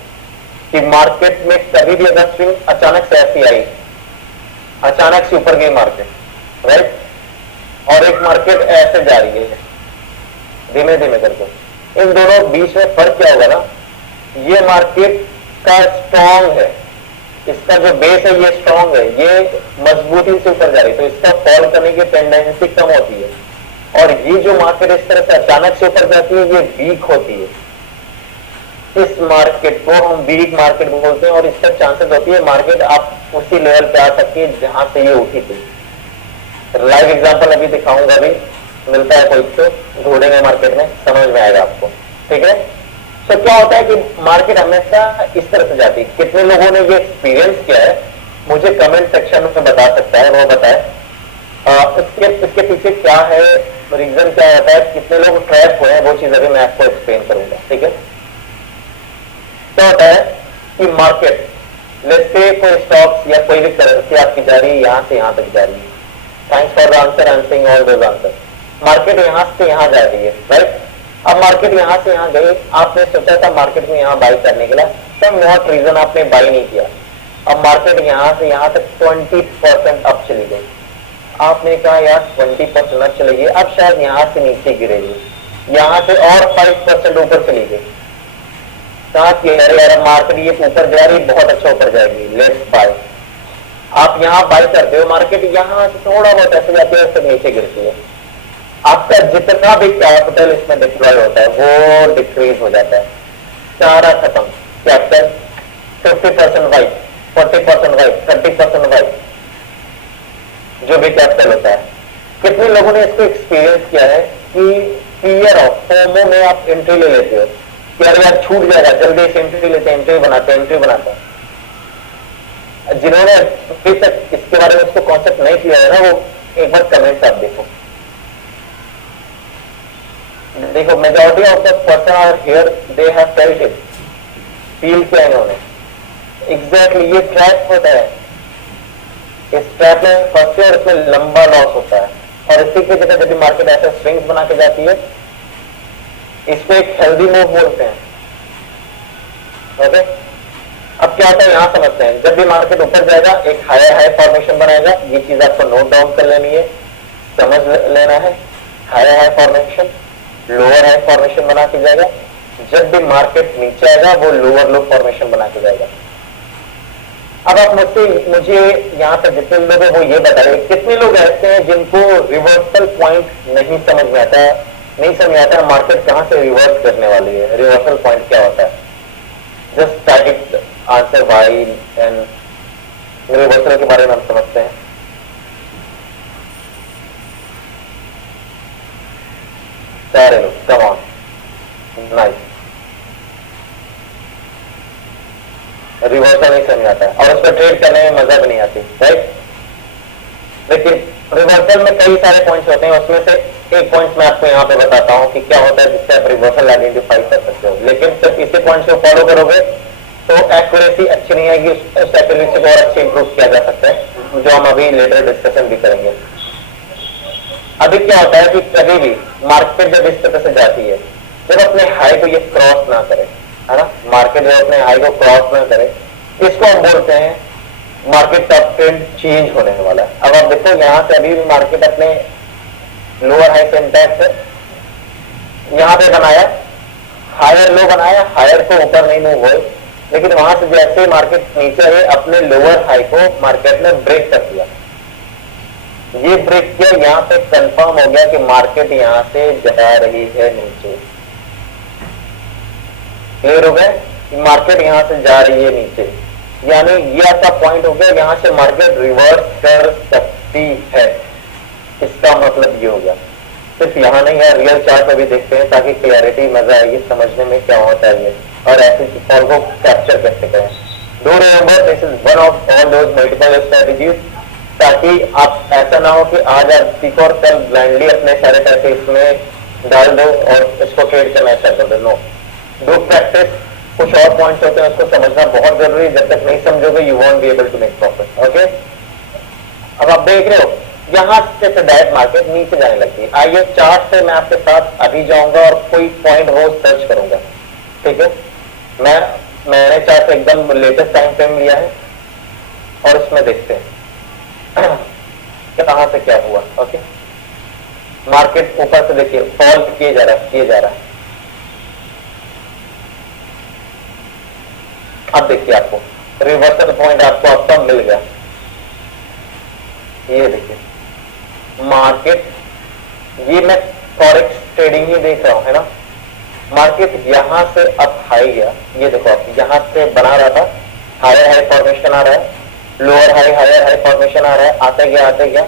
कि मार्केट में कभी भी अगर स्विंग अचानक से ऐसी आई, अचानक से ऊपर गई मार्केट, राइट, और एक मार्केट ऐसे जा रही है धीमे धीमे करके, इन दोनों बीच में फर्क क्या होगा ना, ये मार्केट का स्ट्रॉन्ग है, इसका जो बेस है ये स्ट्रॉन्ग है, ये मजबूती से ऊपर जा रही है तो इसका फॉल करने की टेंडेंसी कम होती है। और ये जो मार्केट इस तरह से अचानक से ऊपर जाती है ये वीक होती है। इस मार्केट को हम वीक मार्केट बोलते हैं और इसका चांसेस होती है मार्केट आप उसी लेवल पे आ सकती है जहां से ये उठी थी। लाइव एग्जांपल अभी दिखाऊंगा, अभी मिलता है कोई तो ढूंढेंगे मार्केट में, समझ में आएगा आपको, ठीक है। तो क्या होता है कि मार्केट हमेशा इस तरह से जाती है। कितने लोगों ने ये एक्सपीरियंस किया है मुझे कमेंट सेक्शन में बता सकता है, वो बताए इसके पीछे क्या है, रीजन क्या होता है, कितने लोग ट्रैप हुए हैं, वो चीज अभी मैं आपको एक्सप्लेन करूंगा, ठीक है। क्या होता है कि मार्केट लेट्स से कोई स्टॉक्स या कोई भी करेंसी आपकी जा रही है, यहां से यहां तक जा रही है। Thanks for the answer, I am saying all those answer. Market यहां से यहां जा रही है, राइट। अब मार्केट यहां से यहां गई, आपने सोचा था मार्केट में यहां बाई करने के लिए, सम व्हाट रीजन आपने बाई नहीं किया। अब मार्केट यहां से यहां तक 20% अप चली गई, आपने कहा यार 20% अप चली गई, अब शायद यहां से नीचे गिरेगी, यहां से और 5% ऊपर चली गई, कहा कि अरे यार मार्केट ये ऊपर जा रही, बहुत अच्छा ऊपर जाएगी, लेट्स बाय। आप यहां बाय करते हो, मार्केट यहां से थोड़ा बहुत ऐसे जाती है, उससे नीचे गिरती है, आपका जितना भी कैपिटल इसमें डिप्लॉय होता है वो डिक्रीज हो जाता है, सारा खत्म। कैपिटल 50% वाइट, 40% वाइट, 30% वाइट, जो भी कैपिटल होता है। कितने लोगों ने इसको एक्सपीरियंस किया है कि फियर ऑफ फोमो में आप एंट्री ले लेते हो कि अरे यार छूट जाएगा, जल्दी से एंट्री लेते हैं, एंट्री बनाते हैं। जिन्होंने अभी तक इसके बारे में उसको कॉन्सेप्ट नहीं किया है ना, वो एक बार कमेंट्स आप देखो majority of the person are here they have felt it, feel किया इन्होंने एग्जैक्टली। ये ट्रैप होता है, इस ट्रैप में फंसते और इसमें लंबा लॉस होता है। और इसी की जगह जब मार्केट ऐसे स्विंग्स बना के जाती है, इसको एक हेल्दी मूव बोलते हैं, ओके। अब क्या होता है यहां समझते हैं, जब भी मार्केट ऊपर जाएगा एक हायर हाई फॉर्मेशन बनाएगा, ये चीज आपको नोट डाउन कर लेनी है, समझ लेना है। Higher high formation, lower high formation बना के जाएगा, जब भी मार्केट नीचे आएगा वो लोअर लो फॉर्मेशन बना के जाएगा। अब आप मुझे यहाँ पर जितने लोग हैं वो ये बताइए, कितने लोग ऐसे हैं जिनको रिवर्सल पॉइंट नहीं समझ में आता, मार्केट कहां से रिवर्स करने वाली है, रिवर्सल पॉइंट क्या होता है। Just static answer Y and reversal के बारे में हम समझते हैं। सारे लोग कम ऑन, नाइस। रिवर्सल नहीं समझ आता है और उस पर ट्रेड करने में मजा भी नहीं आती, राइट। लेकिन रिवर्सल में कई सारे पॉइंट्स होते हैं, उसमें से एक पॉइंट मैं आपको यहाँ पे बताता हूँ कि क्या होता है जिससे आप रिवर्सल आइडेंटिफाई कर सकते हो। लेकिन सिर्फ इसी पॉइंट को फॉलो करोगे तो एक्यूरेसी अच्छी नहीं आएगी, उस एक्यूरेसी को और अच्छे इंप्रूव किया जा सकता है, जो हम अभी लेटर डिस्कशन भी करेंगे। अभी क्या होता है कि कभी भी मार्केट जब इस तरह से जाती है, जब अपने हाई को ये क्रॉस ना करे, है ना, मार्केट जब अपने हाई को क्रॉस ना करे, इसको हम बोलते हैं मार्केट का ट्रेंड चेंज होने वाला है। अब आप देखो यहाँ से अभी भी मार्केट अपने लोअर हाई से इंटैक्ट है, यहाँ पे बनाया हायर लो बनाया, हायर को ऊपर नहीं मूव हुए, लेकिन वहां से जैसे मार्केट नीचे है अपने लोअर हाई को मार्केट ने ब्रेक कर दिया। ये ब्रेक किया, यहाँ पे कंफर्म हो गया कि मार्केट यहाँ से जा रही है नीचे। क्लियर हो गया, मार्केट यहाँ से जा रही है नीचे, यानी ये आपका पॉइंट हो गया, यहाँ से मार्केट रिवर्स कर सकती है। इसका मतलब ये हो गया। सिर्फ यहाँ नहीं है, रियल चार्ट भी देखते हैं ताकि क्लैरिटी मजा आएगी समझने में क्या होता है ये और ऐसे फॉल को कैप्चर कैसे करें। Do remember this is one of all those multiple strategies, ताकि आप ऐसा ना हो कि आज आप सीखो और कल ब्लाइंडली अपने सारे पैसे इसमें डाल दो और इसको ट्रेड करना स्टार्ट कर दो। नो, डू प्रैक्टिस, कुछ और पॉइंट्स होते हैं उसको समझना बहुत जरूरी है, जब तक नहीं समझोगे you won't be able to make profit. Okay, अब आप देख रहे हो यहां से डायरेक्ट मार्केट नीचे जाने लगती है। आइए चार्ट से मैं आपके साथ अभी जाऊंगा और कोई पॉइंट वो सर्च करूंगा, ठीक है। मैंने चार्ट से एकदम लेटेस्ट टाइम फ्रेम लिया है और उसमें देखते हैं कहां से क्या हुआ। ओके, मार्केट ऊपर से देखिए फॉल किए जा रहा है। अब देखिए आपको रिवर्सल पॉइंट आपको आपका मिल गया। ये देखिए मार्केट, ये मैं फॉरेक्स ट्रेडिंग ही देख रहा हूं, है ना। मार्केट यहां से अब हाई गया, ये देखो आप यहां से बना रहा था, हायर हाई फॉर्मेशन आ रहा है, lower high higher high formation आ रहा है, आते गया।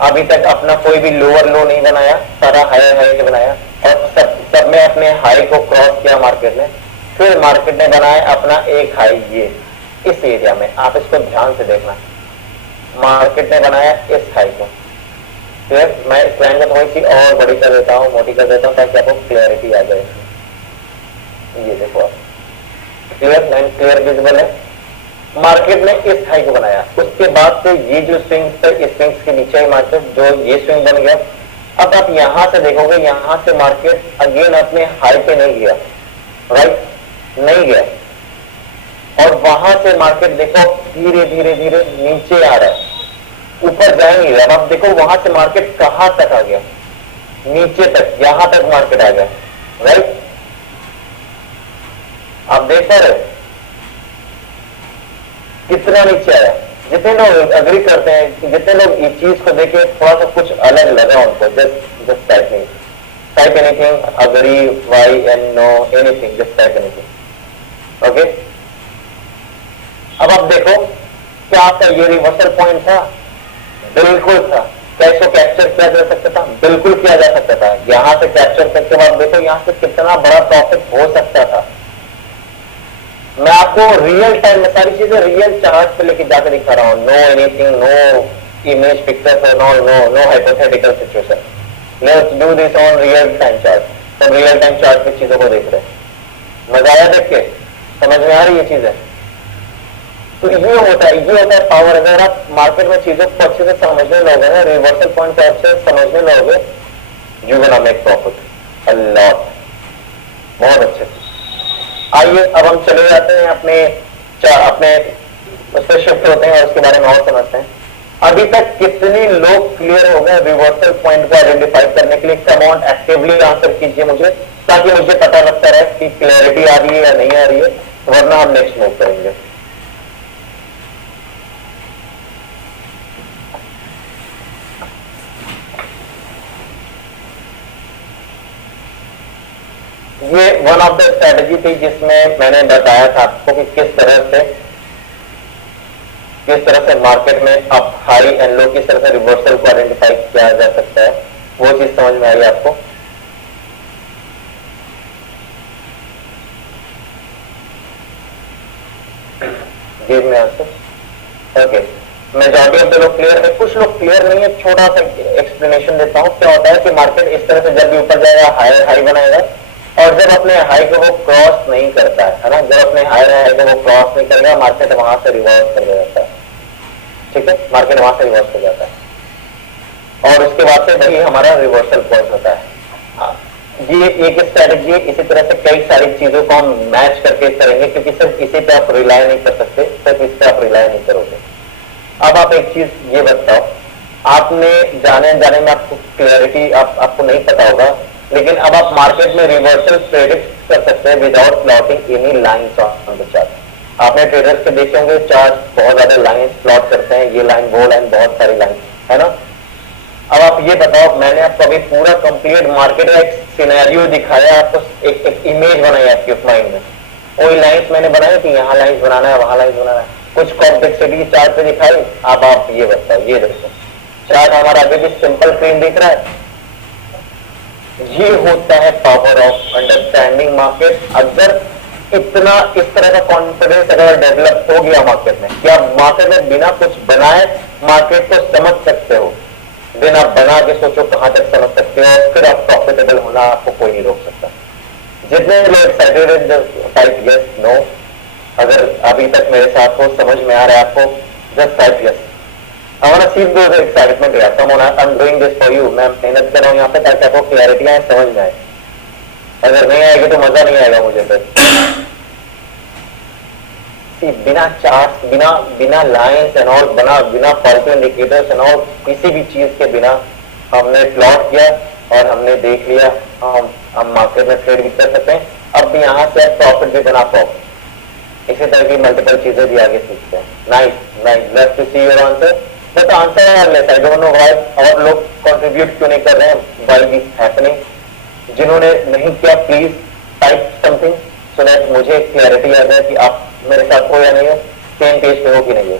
अभी तक अपना कोई भी लोअर लो नहीं बनाया, सारा हायर हाई बनाया और सब में अपने हाई को क्रॉस किया मार्केट ने। फिर मार्केट ने बनाया अपना एक हाई, ये इस एरिया में, आप इसको ध्यान से देखना। मार्केट ने बनाया इस हाई को। फिर मैं इस लाइन को थोड़ी सी और बड़ी कर देता हूँ, मोटी कर देता हूँ, ताकि आपको क्लियरिटी आ जाए। ये देखो आप, क्लियर लाइन क्लियर विजिबल है। मार्केट ने इस हाई को बनाया, उसके बाद से ये जो स्विंग्स थे, इस स्विंग्स के नीचे ही मार्केट जो ये स्विंग बन गया। अब आप यहां से देखोगे, यहां से मार्केट अगेन अपने हाई पे नहीं गया, राइट, नहीं गया, और वहां से मार्केट देखो धीरे धीरे धीरे नीचे आ रहा है, ऊपर जा नहीं रहा। अब देखो वहां से मार्केट कहां तक आ गया, नीचे तक, यहां तक मार्केट आ गया, राइट। आप देख पा रहे हो कितना नीचे आया। जितने लोग अग्री करते हैं, जितने लोग इस चीज को देखे थोड़ा सा कुछ अलग लगा उनको, just type anything, agree, Y and no, anything, just type anything. Okay, अब आप देखो क्या आपका ये रिवर्सल पॉइंट था, बिल्कुल था। क्या इसको कैप्चर किया जा सकता था? बिल्कुल किया जा सकता था। यहां से कैप्चर करके बाद देखो यहां से कितना बड़ा प्रॉफिट हो सकता था। मैं आपको रियल टाइम में सारी चीजें रियल चार्ट पे लेके जाकर दिखा रहा हूं। No anything, no image pictures, no hypothetical situation. Let's do this on real time chart. तो रियल टाइम चार्ट पे चीजों को देख रहे हैं, मजा आया देख के, समझ में आ रही है चीजें। तो ये होता है पावर। अगर आप मार्केट में चीजों को अच्छे से समझने लोगे ना, रिवर्सल पॉइंट को अच्छे से समझने लोगे, you will make profit a lot, बहुत अच्छे से। आइए अब हम चले जाते हैं अपने उस पर शिफ्ट होते हैं और उसके बारे में और समझते हैं। अभी तक कितने लोग क्लियर हो गए रिवर्सल पॉइंट को आइडेंटिफाई करने के लिए? कम ऑन एक्टिवली आंसर कीजिए मुझे, ताकि मुझे पता लगता रहे कि क्लियरिटी आ रही है या नहीं आ रही है, वरना हम नेक्स्ट मूव करेंगे। ये वन ऑफ द स्ट्रेटेजी थी जिसमें मैंने बताया था आपको कि किस तरह से मार्केट में अप हाई एंड लो, किस तरह से रिवर्सल को आइडेंटिफाई किया जा सकता है। वो चीज समझ में आई आपको? Give me answer. Okay, majority of the लोग क्लियर है, कुछ लोग क्लियर नहीं है। छोटा सा एक्सप्लेनेशन देता हूं। क्या होता है कि मार्केट इस तरह से जब भी ऊपर जाएगा हायर हाई बनाएगा, और जब अपने हाई को वो क्रॉस नहीं करता है ना, जब अपने हायर हाई को वो क्रॉस नहीं करेगा, मार्केट वहां से रिवर्स कर जाता है। ठीक है, मार्केट वहां से रिवर्स कर जाता है और उसके बाद से वही हमारा रिवर्सल पॉइंट होता है। ये एक स्ट्रेटेजी है। इसी तरह से कई सारी चीजों को हम मैच करके करेंगे, क्योंकि सिर्फ इसी पे आप रिलाय नहीं कर सकते, सिर्फ इस पे आप रिलाय नहीं करोगे। अब आप एक चीज ये बताओ, आपने जाने में आपको क्लैरिटी आपको नहीं पता होगा, लेकिन अब आप मार्केट में रिवर्सल प्रेडिक्ट कर सकते हैं without plotting any lines on the chart. आपने ट्रेडर्स के देखे होंगे चार्ट बहुत ज्यादा लाइंस प्लॉट करते हैं, ये लाइन वो लाइन, बहुत सारी लाइन, है ना। अब आप ये बताओ, मैंने आपको अभी पूरा कंप्लीट मार्केट का एक सिनेरियो दिखाया, आपको एक इमेज बनाई आपके माइंड में। वही लाइंस मैंने बनाई थी, यहाँ लाइंस बनाना है, वहां लाइंस बनाना है, कुछ कॉम्प्लेक्सिटी चार्ट पे दिखाई। अब आप ये बताओ, ये देखो चार्ट हमारा अभी भी सिंपल प्लेन दिख रहा है। ये होता है पावर ऑफ अंडरस्टैंडिंग मार्केट। अगर इतना इस तरह का कॉन्फिडेंस अगर डेवलप हो गया मार्केट में, कि आप मार्केट में बिना कुछ बनाए मार्केट को समझ सकते हो, बिना बना के सोचो कहां तक समझ सकते हो, फिर आप प्रॉफिटेबल होना आपको कोई नहीं रोक सकता। जितने लोग एक्साइटेड हैं टाइप यस नो, अगर अभी तक मेरे साथ हो, समझ में आ रहा है आपको, just type yes. I want to see those excitement यार, come on, I'm doing this for you, मैं मेहनत कर रहा हूँ यहाँ पे ताकि आपको क्लैरिटी आए, समझ में आए। अगर नहीं आएगी तो मजा नहीं आएगा मुझे फिर। बिना चार्ट, बिना लाइंस एंड ऑल, बिना फालतू इंडिकेटर्स एंड ऑल, किसी भी चीज के बिना हमने प्लॉट किया और हमने देख लिया, हम मार्केट में ट्रेड भी कर सकते हैं। अब भी यहाँ से प्रॉफिट भी बना पाओ। इसी तरह की मल्टीपल चीजें भी आगे सीखते हैं। Nice nice, let's to see your answer. But answer है less, I don't know why और लोग कंट्रीब्यूट क्यों नहीं कर रहे हैं, व्हाई दिस हैपनिंग। जिन्होंने नहीं किया please type something so that मुझे क्लैरिटी आ जाए कि आप मेरे साथ हो या नहीं हो, सेम पेज पे हो कि नहीं हो।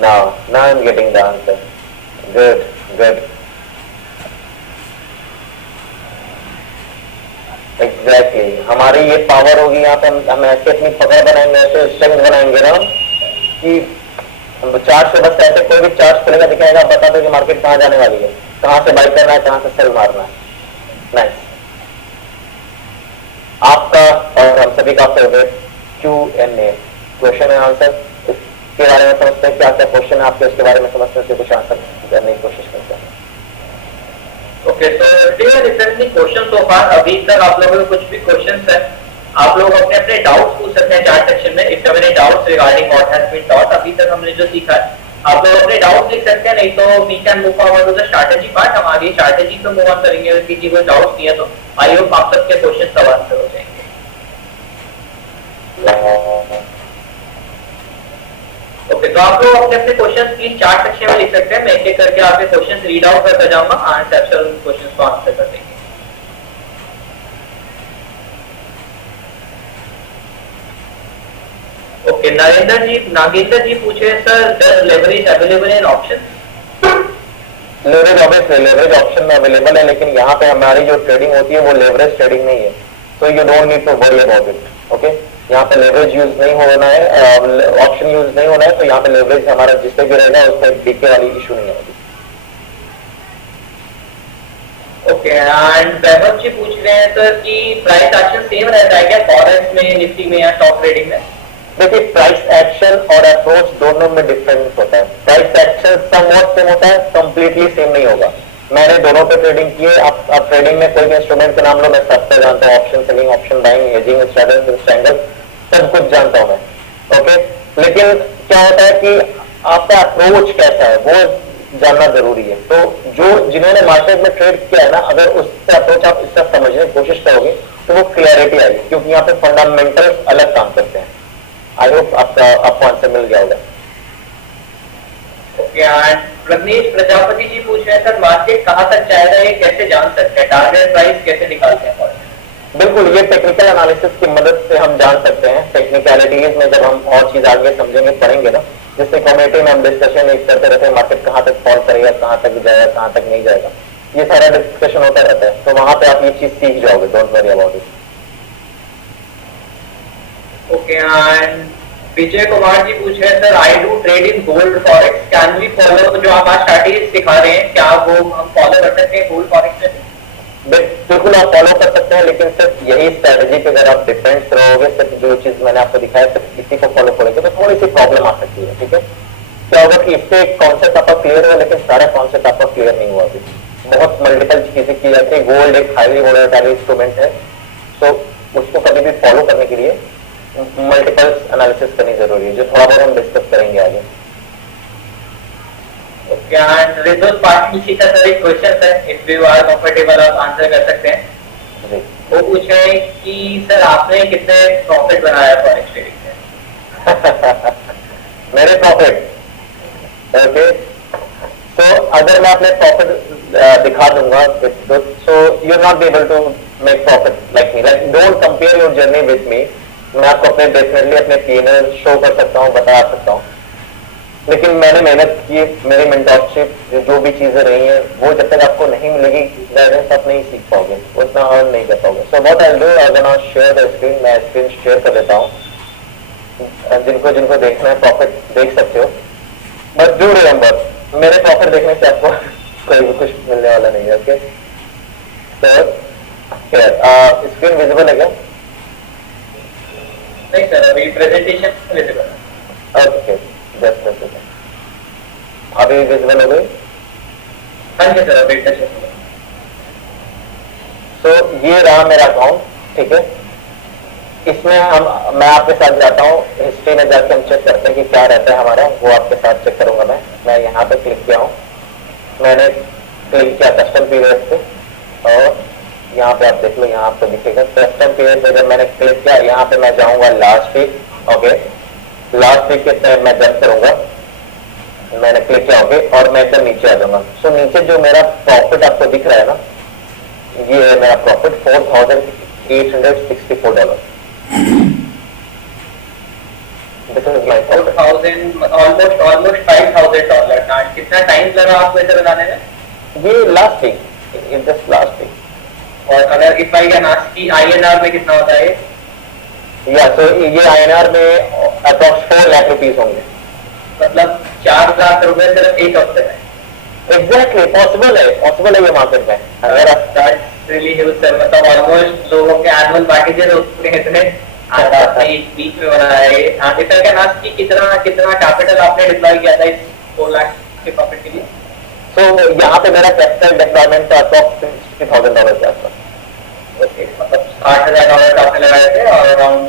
Now I am getting the answer, good good, exactly हमारी ये पावर होगी यहाँ पे। हम ऐसे अपनी पकड़ बनाएंगे, ऐसे स्ट्रेंथ बनाएंगे ना कि चार्ट से बस ऐसे कोई भी चार्ट खुलेगा दिखाएगा, बता दो कि मार्केट कहाँ जाने वाली है, कहाँ से बाई करना है, कहाँ से सेल मारना है। नाइस, आपका और हम सभी का favourite Q&A, question and answer, इसके बारे में समझते हैं क्या क्या क्वेश्चन है आपके, उसके बारे में समझते हैं, कुछ आंसर करने की कोशिश करते हैं। ओके, तो रिसेंटली क्वेश्चन तो फार अभी तक आप लोगों को कुछ भी क्वेश्चंस है, आप लोग अपने अपने डाउट्स पूछ सकते हैं चैट सेक्शन में। If you have any doubts regarding what has been taught, अभी तक हमने जो सीखा है आप लोग अपने डाउट्स लिख सकते हैं, नहीं तो we can move forward to the strategy part. हम आगे स्ट्रैटेजी पे मूव ऑन करेंगे। अगर किसी को डाउट्स नहीं है तो आई होप आप सबके क्वेश्चन सब आंसर हो जाएंगे। ओके, तो आप लोग अपने अपने क्वेश्चंस प्लीज चैट सेक्शन में लिख सकते हैं। मैं एक एक करके आपके क्वेश्चंस रीड आउट करता जाऊंगा, आंसर सर उन क्वेश्चंस को आंसर कर देंगे। ओके, नागेंद्र जी पूछे sir, does leverage available in options? Leverage obviously leverage option में अवेलेबल है, लेकिन यहाँ पे हमारी जो ट्रेडिंग होती है वो लेवरेज ट्रेडिंग नहीं है, तो you don't need to worry about it. Okay, यहाँ पे लेवरेज यूज नहीं होना है, ऑप्शन यूज नहीं होना है, तो यहाँ पे लेवरेज हमारा जिससे भी रहेगा उसमें डीके वाली इशू नहीं होगी। ओके, एंड वैभव जी पूछ रहे हैं सर कि प्राइस एक्शन सेम रहता है क्या फॉरेक्स में, निफ्टी में या स्टॉक ट्रेडिंग में? देखिए, प्राइस एक्शन और अप्रोच दोनों में डिफरेंस होता है। प्राइस एक्शन समवॉट सेम होता है, कंप्लीटली सेम नहीं होगा। मैंने दोनों पे ट्रेडिंग की है। आप ट्रेडिंग में कोई भी इंस्ट्रूमेंट का नाम लो, मैं सबसे जानता हूँ, option selling, option buying, hedging, strangle, सब कुछ जानता हूँ मैं। ओके, लेकिन क्या होता है कि आपका अप्रोच कैसा है वो जानना जरूरी है। तो जो जिन्होंने मार्केट में ट्रेड किया है ना, अगर उससे अप्रोच आप इसका समझने की कोशिश करोगे तो वो क्लियरिटी आएगी, क्योंकि यहाँ पे फंडामेंटल अलग काम करते हैं। आई होप आपको आंसर मिल गया होगा। रजनीश प्रजापति जी पूछ रहे हैं सर, मार्केट कहां तक जाएगा ये कैसे जान सकते हैं, टारगेट प्राइस कैसे निकालते हैं? बिल्कुल, ये टेक्निकल एनालिसिस की मदद से हम जान सकते हैं। टेक्निकलिटीज में जब हम और चीज आगे समझेंगे, पढ़ेंगे ना, जिससे कम्युनिटी में हम डिस्कशन करते रहते हैं, मार्केट कहाँ तक फॉल करेगा, कहाँ तक जाएगा, कहाँ तक नहीं जाएगा, ये सारा डिस्कशन होता रहता है। तो वहां पे आप ये चीज सीख जाओगे, don't worry about it. Okay, and Vijay Kumar ji पूछ रहे हैं sir, I do trade in gold forex, can we follow जो आप आज स्ट्रैटेजी सिखा रहे हैं, क्या वो हम फॉलो कर सकते हैं गोल्ड फॉरेक्स में? बिल्कुल आप फॉलो कर सकते हैं, लेकिन सिर्फ यही स्ट्रैटेजी पे अगर आप डिपेंड रहोगे, सिर्फ जो चीज मैंने आपको दिखाया सिर्फ इसी को फॉलो करोगे तो थोड़ी सी प्रॉब्लम आ सकती है। ठीक है, क्या होगा कि इससे एक कॉन्सेप्ट आपका क्लियर हुआ, लेकिन सारा कॉन्सेप्ट आपका क्लियर नहीं हुआ। अभी बहुत मल्टीपल चीजें की जाती है। गोल्ड एक हाईली वोलेटाइल इंस्ट्रूमेंट है, तो उसको कभी भी फॉलो करने के लिए मल्टीपल एनालिसिस करनी जरूरी है, जो थोड़ा बहुत हम डिस्कस करेंगे आगे। ओके, एंड रिजल्ट पार्ट इसी का सर एक क्वेश्चन है, इफ यू आर कंफर्टेबल आप आंसर कर सकते हैं जी। वो पूछ रहे हैं कि सर आपने कितने प्रॉफिट बनाया फॉरेक्स ट्रेडिंग में? मेरे प्रॉफिट, ओके, तो अगर मैं अपने प्रॉफिट दिखा दूंगा, so you not be able to make profit like me, like don't compare your journey with me. मैं आपको अपने डेफिनेटली अपने P&L शो कर सकता हूँ, बता सकता हूँ, लेकिन मैंने मेहनत की, मेरी मेंटरशिप जो भी चीजें रही हैं वो जब तक आपको नहीं मिलेगी गाइडेंस आप नहीं सीख पाओगे, उतना अर्न नहीं कर पाओगे। So what I will do, I will not share the screen, मैं स्क्रीन शेयर कर देता हूँ, जिनको देखना है प्रॉफिट देख सकते हो, बट डू रिमेंबर मेरे प्रॉफिट देखने से आपको कोई भी कुछ मिलने वाला नहीं है। ओके, तो शेयर स्क्रीन विजिबल है क्या? नहीं सर, अभी प्रेजेंटेशन विजिबल है। ओके, जस्ट अभी विजिबल हो गई? हाँ जी सर, अभी टच है। तो ये रहा मेरा अकाउंट, ठीक है। इसमें मैं आपके साथ जाता हूँ, हिस्ट्री में जाके हम चेक करते हैं कि क्या रहता है हमारा, वो आपके साथ चेक करूंगा मैं यहाँ पे क्लिक किया हूँ, मैंने क्लिक किया कस्टम पीरियड पे, और यहाँ पे आप देख लो, यहाँ आपको दिखेगा कस्टम पीरियड पे जब मैंने क्लिक किया, यहाँ पे मैं जाऊंगा last week. Okay, last week के मैं जब करूंगा, मैंने क्लिक किया ओके, और मैं एकदम नीचे आ जाऊंगा। सो नीचे जो मेरा प्रॉफिट आपको दिख रहा है ना, ये है मेरा profit $4,864। This is my almost $5,000। कितना टाइम लगा आपको इसे बनाने में? ये last week, just last week. और अगर इफ आई कैन आस्क की INR में कितना होता है? या तो ये INR में अप्रॉक्स 4 लाख रुपीस होंगे, मतलब 4 लाख रुपए सिर्फ एक हफ्ते में। एग्जैक्टली पॉसिबल है ये मार्केट में। अगर आप रियली ह्यूज सर, मतलब ऑलमोस्ट लोगों के एनुअल पैकेजेस उसके इतने एक वीक में बनाए। इफ आई कैन आस्क की कितना कैपिटल आपने डिप्लॉय किया था इस 4 लाख के प्रॉफिट के लिए? तो यहाँ पे मेरा कैपिटल डिप्लॉयमेंट था अप्रॉक्स $60,000 के आसपास। ओके, मतलब $60,000 आपने लगाए थे और अराउंड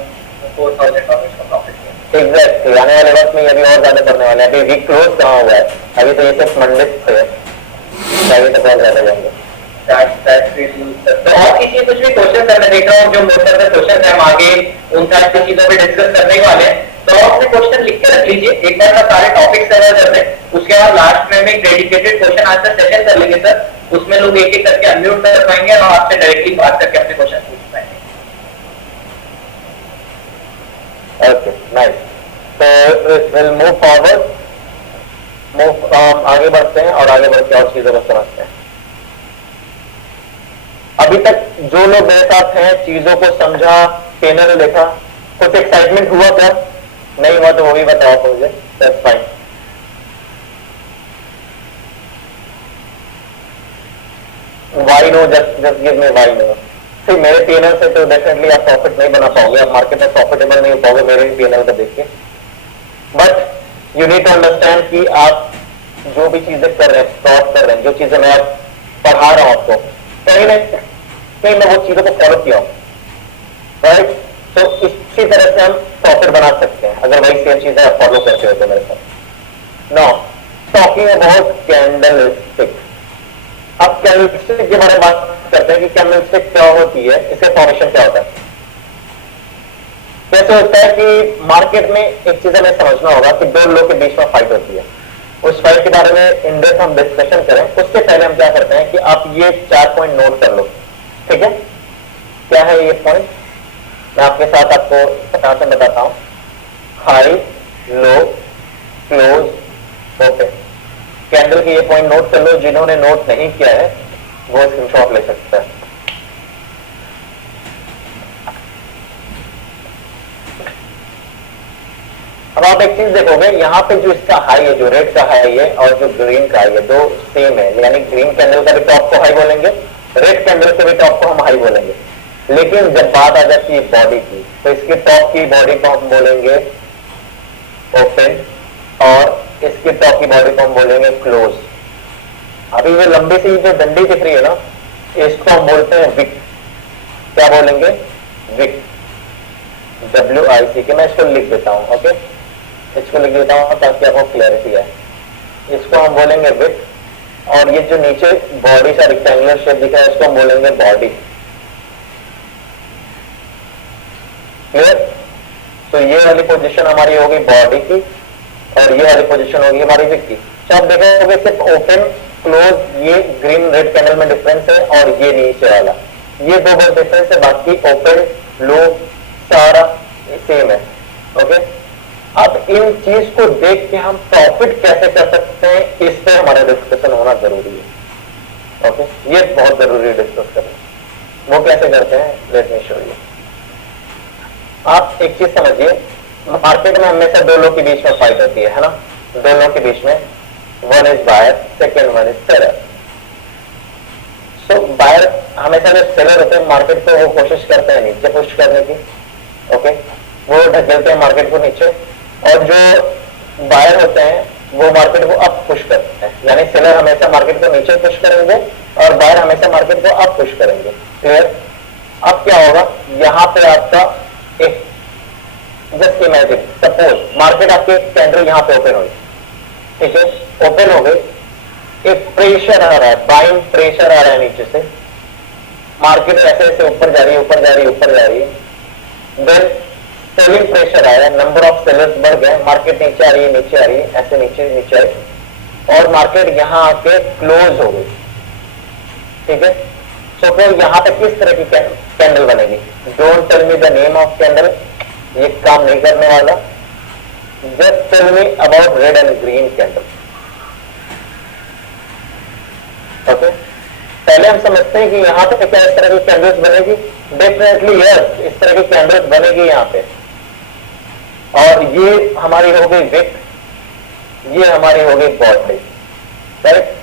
$4,000 का प्रॉफिट किया। एग्जैक्टली, आने वाले वक्त में ये अभी और ज्यादा बढ़ने वाले हैं। अभी वीक क्लोज कहाँ हुआ है, अभी तो ये सिर्फ मंडे थे, अभी तो बहुत ज्यादा जाएंगे। तो और किसी कुछ भी क्वेश्चन करने देख रहा हूँ, जो मोस्ट ऑफ द क्वेश्चन है हम आगे उन सारी चीजों पे डिस्कस करने वाले हैं, तो अपने क्वेश्चन लिख के रख लीजिए। एक बार मैं सारे टॉपिक्स कवर कर लें, उसके बाद लास्ट में एक डेडिकेटेड क्वेश्चन आंसर सेशन कर लेंगे सर। उसमें लोग एक एक करके अनम्यूट कर पाएंगे और आपसे डायरेक्टली बात करके अपने क्वेश्चन पूछ पाएंगे। Okay, nice. तो विल मूव फॉरवर्ड, आगे बढ़ते हैं और आगे बढ़ के और चीजों को समझते हैं। अभी तक जो लोग मेरे साथ हैं, चीजों को समझा, चैनल देखा, कुछ एक्साइटमेंट हुआ क्या? नहीं हुआ तो वो भी बताओ तो मुझे, that's fine. Y no, just give me Y no. फिर मेरे पीएनएल से तो डेफिनेटली आप प्रॉफिट नहीं बना पाओगे, आप मार्केट में प्रॉफिटेबल नहीं हो पाओगे मेरे पीएनएल को देख के। But you need to understand कि आप जो भी चीजें कर रहे हैं, स्टॉप कर रहे हैं, जो चीजें मैं पढ़ा रहा हूं आपको, कहीं ना कहीं मैं वो चीजों को फॉलो किया हूं, राइट? तो इसी तरह से हम प्रॉफिट बना सकते हैं अगर वही सेम चीजें आप फॉलो करते हो तो मेरे साथ। नाउ टॉकिंग अबाउट कैंडलस्टिक, अब कैंडलस्टिक के बारे में बात करते हैं कि कैंडलस्टिक क्या होती है, इसका फॉर्मेशन क्या होता है, कैसे होता है कि मार्केट में एक चीज हमें समझना होगा कि दो लोगों के बीच में फाइट होती है। उस फाइट के बारे में इन डेप्थ हम डिस्कशन करें, उससे पहले हम क्या करते हैं कि आप ये 4 पॉइंट नोट कर लो, ठीक है? क्या है ये पॉइंट, मैं आपके साथ आपको पचासन बताता हूं। हाई, लो, क्लोज, ओपन। कैंडल के ये पॉइंट नोट कर लो, जिन्होंने नोट नहीं किया है वो स्क्रीनशॉट ले सकता है। अब आप एक चीज देखोगे, यहाँ पे जो इसका हाई है, जो रेड का हाई है और जो ग्रीन का हाई है, दो सेम है, यानी ग्रीन कैंडल का भी टॉप को हाई बोलेंगे, रेड कैंडल के भी टॉप को हम हाई बोलेंगे। लेकिन जब बात आ जाती है बॉडी की, तो इसके टॉप की बॉडी को हम बोलेंगे ओपन और इसके टॉप की बॉडी को हम बोलेंगे क्लोज। अभी ये लंबी सी जो डंडी दिख रही है ना, इसको हम बोलते हैं विक। क्या बोलेंगे? विक, WIC के। मैं इसको लिख देता हूं, ओके, इसको लिख देता हूं ताकि आपको क्लैरिटी है। इसको हम बोलेंगे विक, और ये जो नीचे बॉडी सा रेक्टेंगुलर शेप दिख रहा है, इसको हम बोलेंगे बॉडी। क्लियर? तो ये वाली पोजीशन हमारी होगी बॉडी की और ये वाली पोजीशन होगी हमारी विक की। तो आप देखोगे सिर्फ ओपन क्लोज ये ग्रीन रेड कैंडल में डिफरेंस है और ये नीचे वाला, ये दो बस डिफरेंस है, बाकी ओपन लो सारा सेम है। ओके, अब इन चीज को देख के हम प्रॉफिट कैसे कर सकते हैं, इस पे हमारा डिस्कशन होना जरूरी है। ओके, ये बहुत जरूरी है डिस्कस करना। वो कैसे करते हैं, लेट मी शो यू। आप एक चीज समझिए, मार्केट में हमेशा दो लोग के बीच में फाइट होती है ना, दो लोग के बीच में, one is buyer, second one is seller. So buyer हमेशा जो सेलर होते हैं मार्केट को वो कोशिश करते हैं नीचे पुश करने की, ओके, वो ढकेलते हैं मार्केट को नीचे, और जो बायर होते हैं वो मार्केट को अप पुश करते हैं, यानी सेलर हमेशा मार्केट को नीचे पुश करेंगे और बायर हमेशा मार्केट को अप पुश करेंगे। क्लियर? अब क्या होगा, यहां पे आपका एक जस्ट इमेजिन, सपोज मार्केट आपके कैंडल यहां पे ओपन हुई, ठीक है, ओपन हो गई, एक प्रेशर आ रहा है, बाइंग प्रेशर आ रहा है नीचे से, मार्केट ऐसे ऐसे ऊपर जा रही है, ऊपर जा रही है, ऊपर जा रही है, देन सेलिंग प्रेशर आया, नंबर ऑफ सेलर्स बढ़ गए, मार्केट नीचे आ रही है, नीचे आ रही है, ऐसे नीचे नीचे आई, और मार्केट यहां आके क्लोज हो गई, ठीक है। सो फिर यहां पे किस तरह की कैंडल बनेगी? Don't tell me the name of candle, ये काम नहीं करने वाला, just tell me about red and green candle, okay. पहले हम समझते हैं कि यहां पे क्या इस तरह की कैंडल्स बनेगी, डेफिनेटली यस, इस तरह की कैंडल्स बनेगी यहां पे, और ये हमारी हो गई विक, ये हमारी हो गई बॉटली, राइट।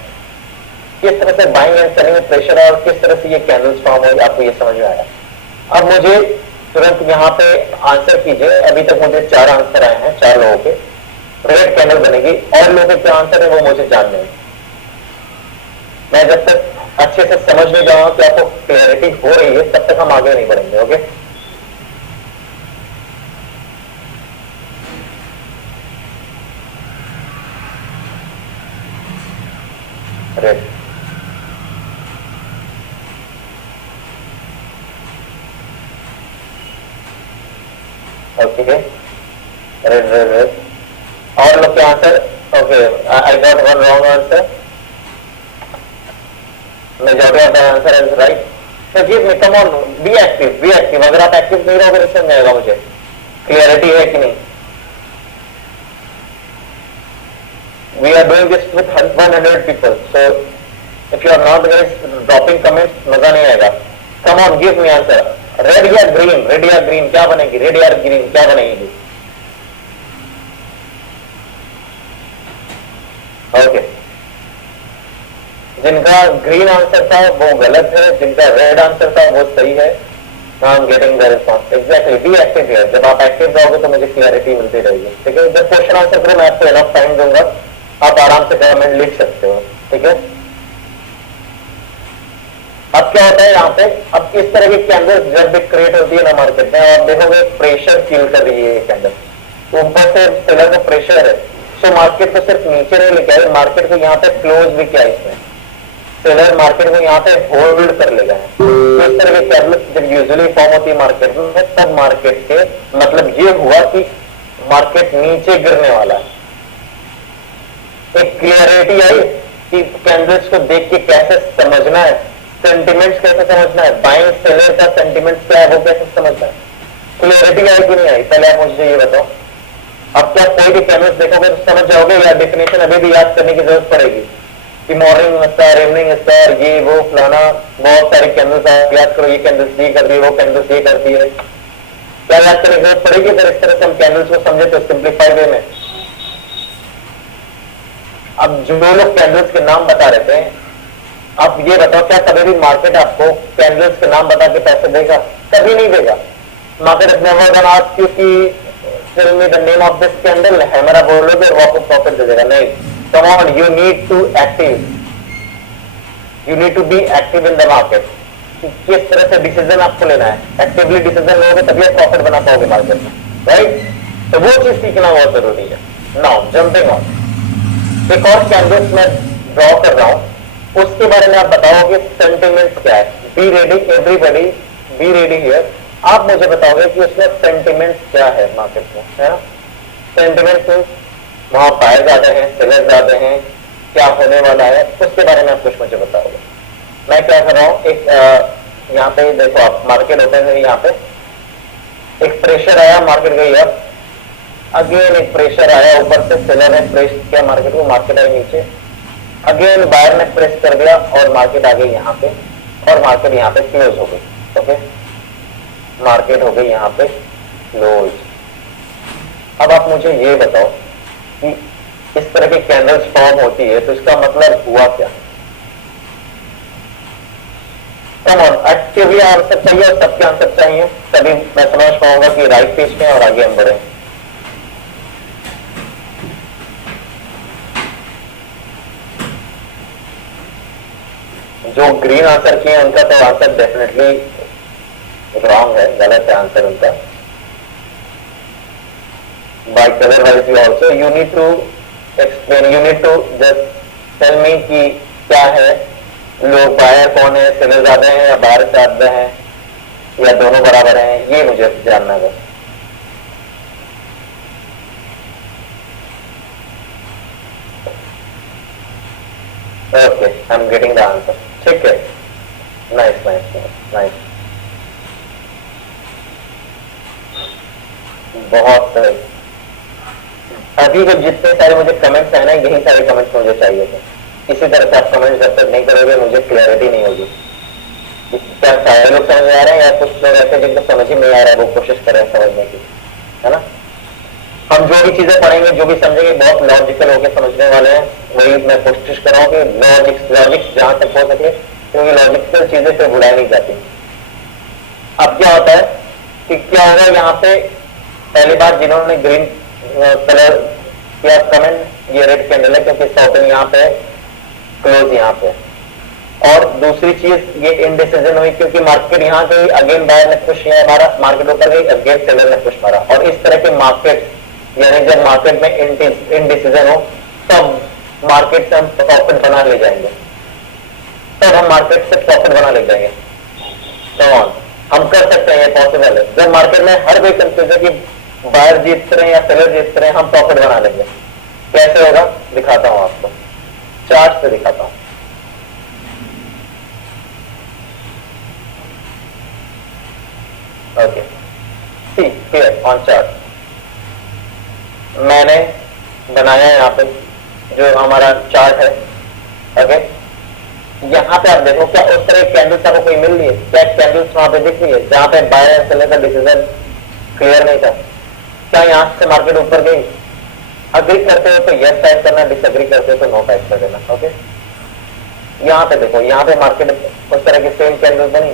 किस तरह से बाइंग एंड सेलिंग में प्रेशर है और किस तरह से ये कैंडल्स फॉर्म हुई, आपको ये समझ में आया। अब मुझे तुरंत यहां पे आंसर कीजिए, अभी तक मुझे 4 आंसर आए हैं, 4 लोगों के, रेड कैंडल बनेगी, और लोगों के क्या आंसर है वो मुझे जानने हैं। मैं जब तक अच्छे से समझ नहीं जाऊंगा कि आपको क्लैरिटी हो रही है तब तक हम आगे नहीं बढ़ेंगे, okay. Red, okay, red red red, और लोग के answer, okay, I got one wrong answer, majority of the answer is right. तो give me, come on, be active, be active. अगर आप एक्टिव नहीं रहोगे तो समझ आएगा मुझे क्लियरिटी है कि नहीं। We are doing this with 100 people, so if you are not guys dropping comments, मजा नहीं आएगा। Come on, give me answer. Red या ग्रीन, रेड या ग्रीन क्या बनेगी, रेड या ग्रीन क्या बनेगी? ओके, जिनका ग्रीन आंसर था वो गलत है, जिनका रेड आंसर था वो सही है। Now I'm getting the response. Exactly, be active here. जब आप एक्टिव रहोगे तो मुझे क्लियरिटी मिलती रहेगी, ठीक है। जब क्वेश्चन आंसर करो मैं आपको इनफ टाइम दूंगा, आप आराम से कमेंट लिख सकते हो, ठीक है। अब क्या होता है यहाँ पे, अब इस तरह की कैंडल्स जब भी क्रिएट होती है ना मार्केट में, आप देखोगे प्रेशर फील कर रही है ये कैंडल, ऊपर से सेलर का प्रेशर है, सो मार्केट को सिर्फ नीचे नहीं लेके आए, मार्केट को यहाँ पे क्लोज भी किया इसमें, सेलर मार्केट को यहाँ पे होल्ड कर लेगा। इस तरह की कैंडल्स जब यूजुअली फॉर्म होती है मार्केट में, तब मार्केट के मतलब ये हुआ कि मार्केट नीचे गिरने वाला है। एक क्लियरिटी आई कि कैंडल्स को देख के कैसे समझना है, सेंटिमेंट्स कैसे समझना है, बाइंग सेलर का सेंटिमेंट्स क्या है वो कैसे समझना है, क्लियरिटी आई कि नहीं आई, पहले आप मुझे ये बताओ। अब क्या कोई भी कैंडल्स देखोगे तो समझ जाओगे, या डेफिनेशन अभी भी याद करने की जरूरत पड़ेगी कि मॉर्निंग स्टार, इवनिंग स्टार, ये वो फलाना, बहुत सारी कैंडल्स याद करो, ये कैंडल्स ये करती है, वो कैंडल्स ये करती है, क्या याद करने की जरूरत पड़ेगी? अगर इस तरह से हम कैंडल्स को समझे तो सिंप्लीफाइड वे में। अब जो लोग कैंडल्स के नाम बता रहे थे, अब ये बताओ क्या कभी भी मार्केट आपको कैंडल्स के नाम बता के पैसे देगा? कभी नहीं देगा। Market is never gonna ask you कि tell me the name of this candle, है मेरा बोलोगे और वो आपको प्रॉफिट दे देगा, नहीं। Come on, you need to active, you need to be active in the market. किस तरह से डिसीजन आपको लेना है, एक्टिवली डिसीजन लोगे तभी आप प्रॉफिट बना पाओगे मार्केट में, राइट। तो वो चीज सीखना बहुत जरूरी है। नाउ जंपिंग ऑन, एक और कैंडल्स मैं ड्रॉ कर रहा हूं, उसके बारे में आप बताओगे सेंटिमेंट्स क्या है। Be ready everybody, be ready here. आप मुझे बताओगे कि उसमें सेंटिमेंट्स क्या है मार्केट में, है ना। सेंटिमेंट्स वहां बायर ज्यादा है, सेलर ज्यादा है, क्या होने वाला है, उसके बारे में आप कुछ मुझे बताओगे। मैं क्या कर रहा हूँ, एक यहाँ पे देखो आप, मार्केट ओपन है, यहाँ पे एक प्रेशर आया, मार्केट गई अब, अगेन एक प्रेशर आया ऊपर से, सेलर ने प्रेस किया मार्केट को, मार्केट आई नीचे, अगेन बायर ने प्रेस कर दिया और मार्केट आ गई यहाँ पे, और मार्केट यहाँ पे क्लोज हो गई। ओके, मार्केट हो गई यहाँ पे क्लोज। अब आप मुझे ये बताओ कि इस तरह की कैंडल्स फॉर्म होती है तो इसका मतलब हुआ क्या? कम ऑन, अच्छे भी आंसर चाहिए और सबके आंसर चाहिए, तभी मैं समझ पाऊंगा कि राइट पेज में और आगे हम बढ़े। जो ग्रीन आंसर किए उनका तो आंसर डेफिनेटली रॉन्ग है, गलत है आंसर उनका। By colour wise you also you need to explain, you need to just tell me कि क्या है, लोग बायर कौन है, सेलर ज्यादा है या बायर ज्यादा है या दोनों बराबर हैं, ये मुझे जानना है। Okay, I am getting the answer, ठीक है, नाइस नाइस नाइस, बहुत सही। अभी जो जितने सारे मुझे कमेंट्स है ना, यही सारे कमेंट्स मुझे चाहिए थे। इसी तरह से आप कमेंट जब तक नहीं करोगे मुझे क्लैरिटी नहीं होगी। क्या सारे लोग समझ में आ रहे हैं या कुछ लोग ऐसे जिनको समझ ही नहीं आ रहा है, वो कोशिश कर रहे हैं समझने की, है ना। हम जो भी चीजें पढ़ेंगे, जो भी समझेंगे, बहुत लॉजिकल होकर समझने वाले हैं। वही मैं कोशिश कर रहा हूँ कि लॉजिक्स जहां तक हो सके, क्योंकि लॉजिकल चीजें फिर भुलाई नहीं जाती। अब क्या होता है कि क्या होगा यहाँ पे, पहली बात जिन्होंने ग्रीन कलर किया कमेंट, ये रेड कैंडल है क्योंकि इसका ओपन यहाँ पे, क्लोज यहाँ पे। और दूसरी चीज ये इनडिसीजन हुई क्योंकि मार्केट यहाँ गई, अगेन बायर ने पुश किया हमारा, मार्केट ऊपर गई, अगेन सेलर ने पुश मारा। और इस तरह के मार्केट, यानी जब मार्केट में इनडिसीजन हो तब मार्केट से हम प्रॉफिट बना ले जाएंगे, तब हम मार्केट से प्रॉफिट बना ले जाएंगे। तो हम कर सकते हैं, ये पॉसिबल है। जब मार्केट में हर कोई कंफ्यूज है कि बायर जीत रहे हैं या सेलर जीत रहे हैं, हम प्रॉफिट बना लेंगे। कैसे होगा दिखाता हूं आपको, चार्ट से दिखाता हूं। Okay, see here on chart मैंने बनाया है यहाँ पे जो हमारा चार्ट है। ओके, यहाँ पे आप देखो, क्या उस तरह कैंडल्स आपको कोई मिल रही है? क्या कैंडल्स वहां पे दिख रही है जहां पे बायर एंड सेलर का डिसीजन क्लियर नहीं था? क्या यहाँ से मार्केट ऊपर गई? अग्री करते हो तो यस टाइप करना, डिसएग्री करते हो तो नो टाइप कर देना। ओके, यहाँ पे देखो, यहाँ पे मार्केट उस तरह की सेम कैंडल बनी।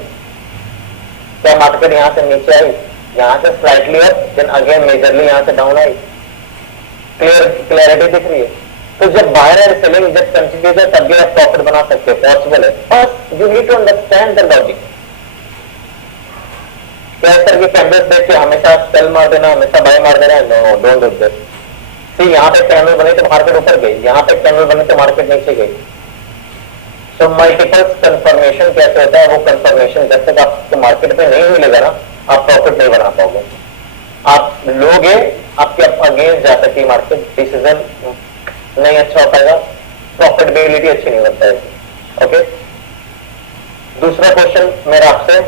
क्या मार्केट यहाँ से नीचे आई, यहाँ से slightly up, then again majorly यहाँ से डाउन आई? क्लैरिटी दिख रही है। तो जब बायर एंड सेलिंग जब कंटिन्यूज है तब भी आप प्रॉफिट बना सकते हो, पॉसिबल है। First you need to understand the logic. क्या इस तरह की कैंडल्स देख के हमेशा सेल मार देना, हमेशा बाय मार देना? No, don't do this. See, यहाँ पे कैंडल बनी तो मार्केट ऊपर गई, यहाँ पे कैंडल बनी तो मार्केट नीचे गई। तो मल्टीपल कंफर्मेशन कैसे होता है? वो कंफर्मेशन जब तक आपको मार्केट में नहीं मिलेगा ना, आप प्रॉफिट नहीं बना पाओगे। आप लोगे, आपके अगेंस्ट जा सकती है मार्केट, डिसीजन नहीं अच्छा हो पाएगा, प्रॉफिटेबिलिटी अच्छी नहीं बन पाएगी। ओके, दूसरा क्वेश्चन मेरा आपसे,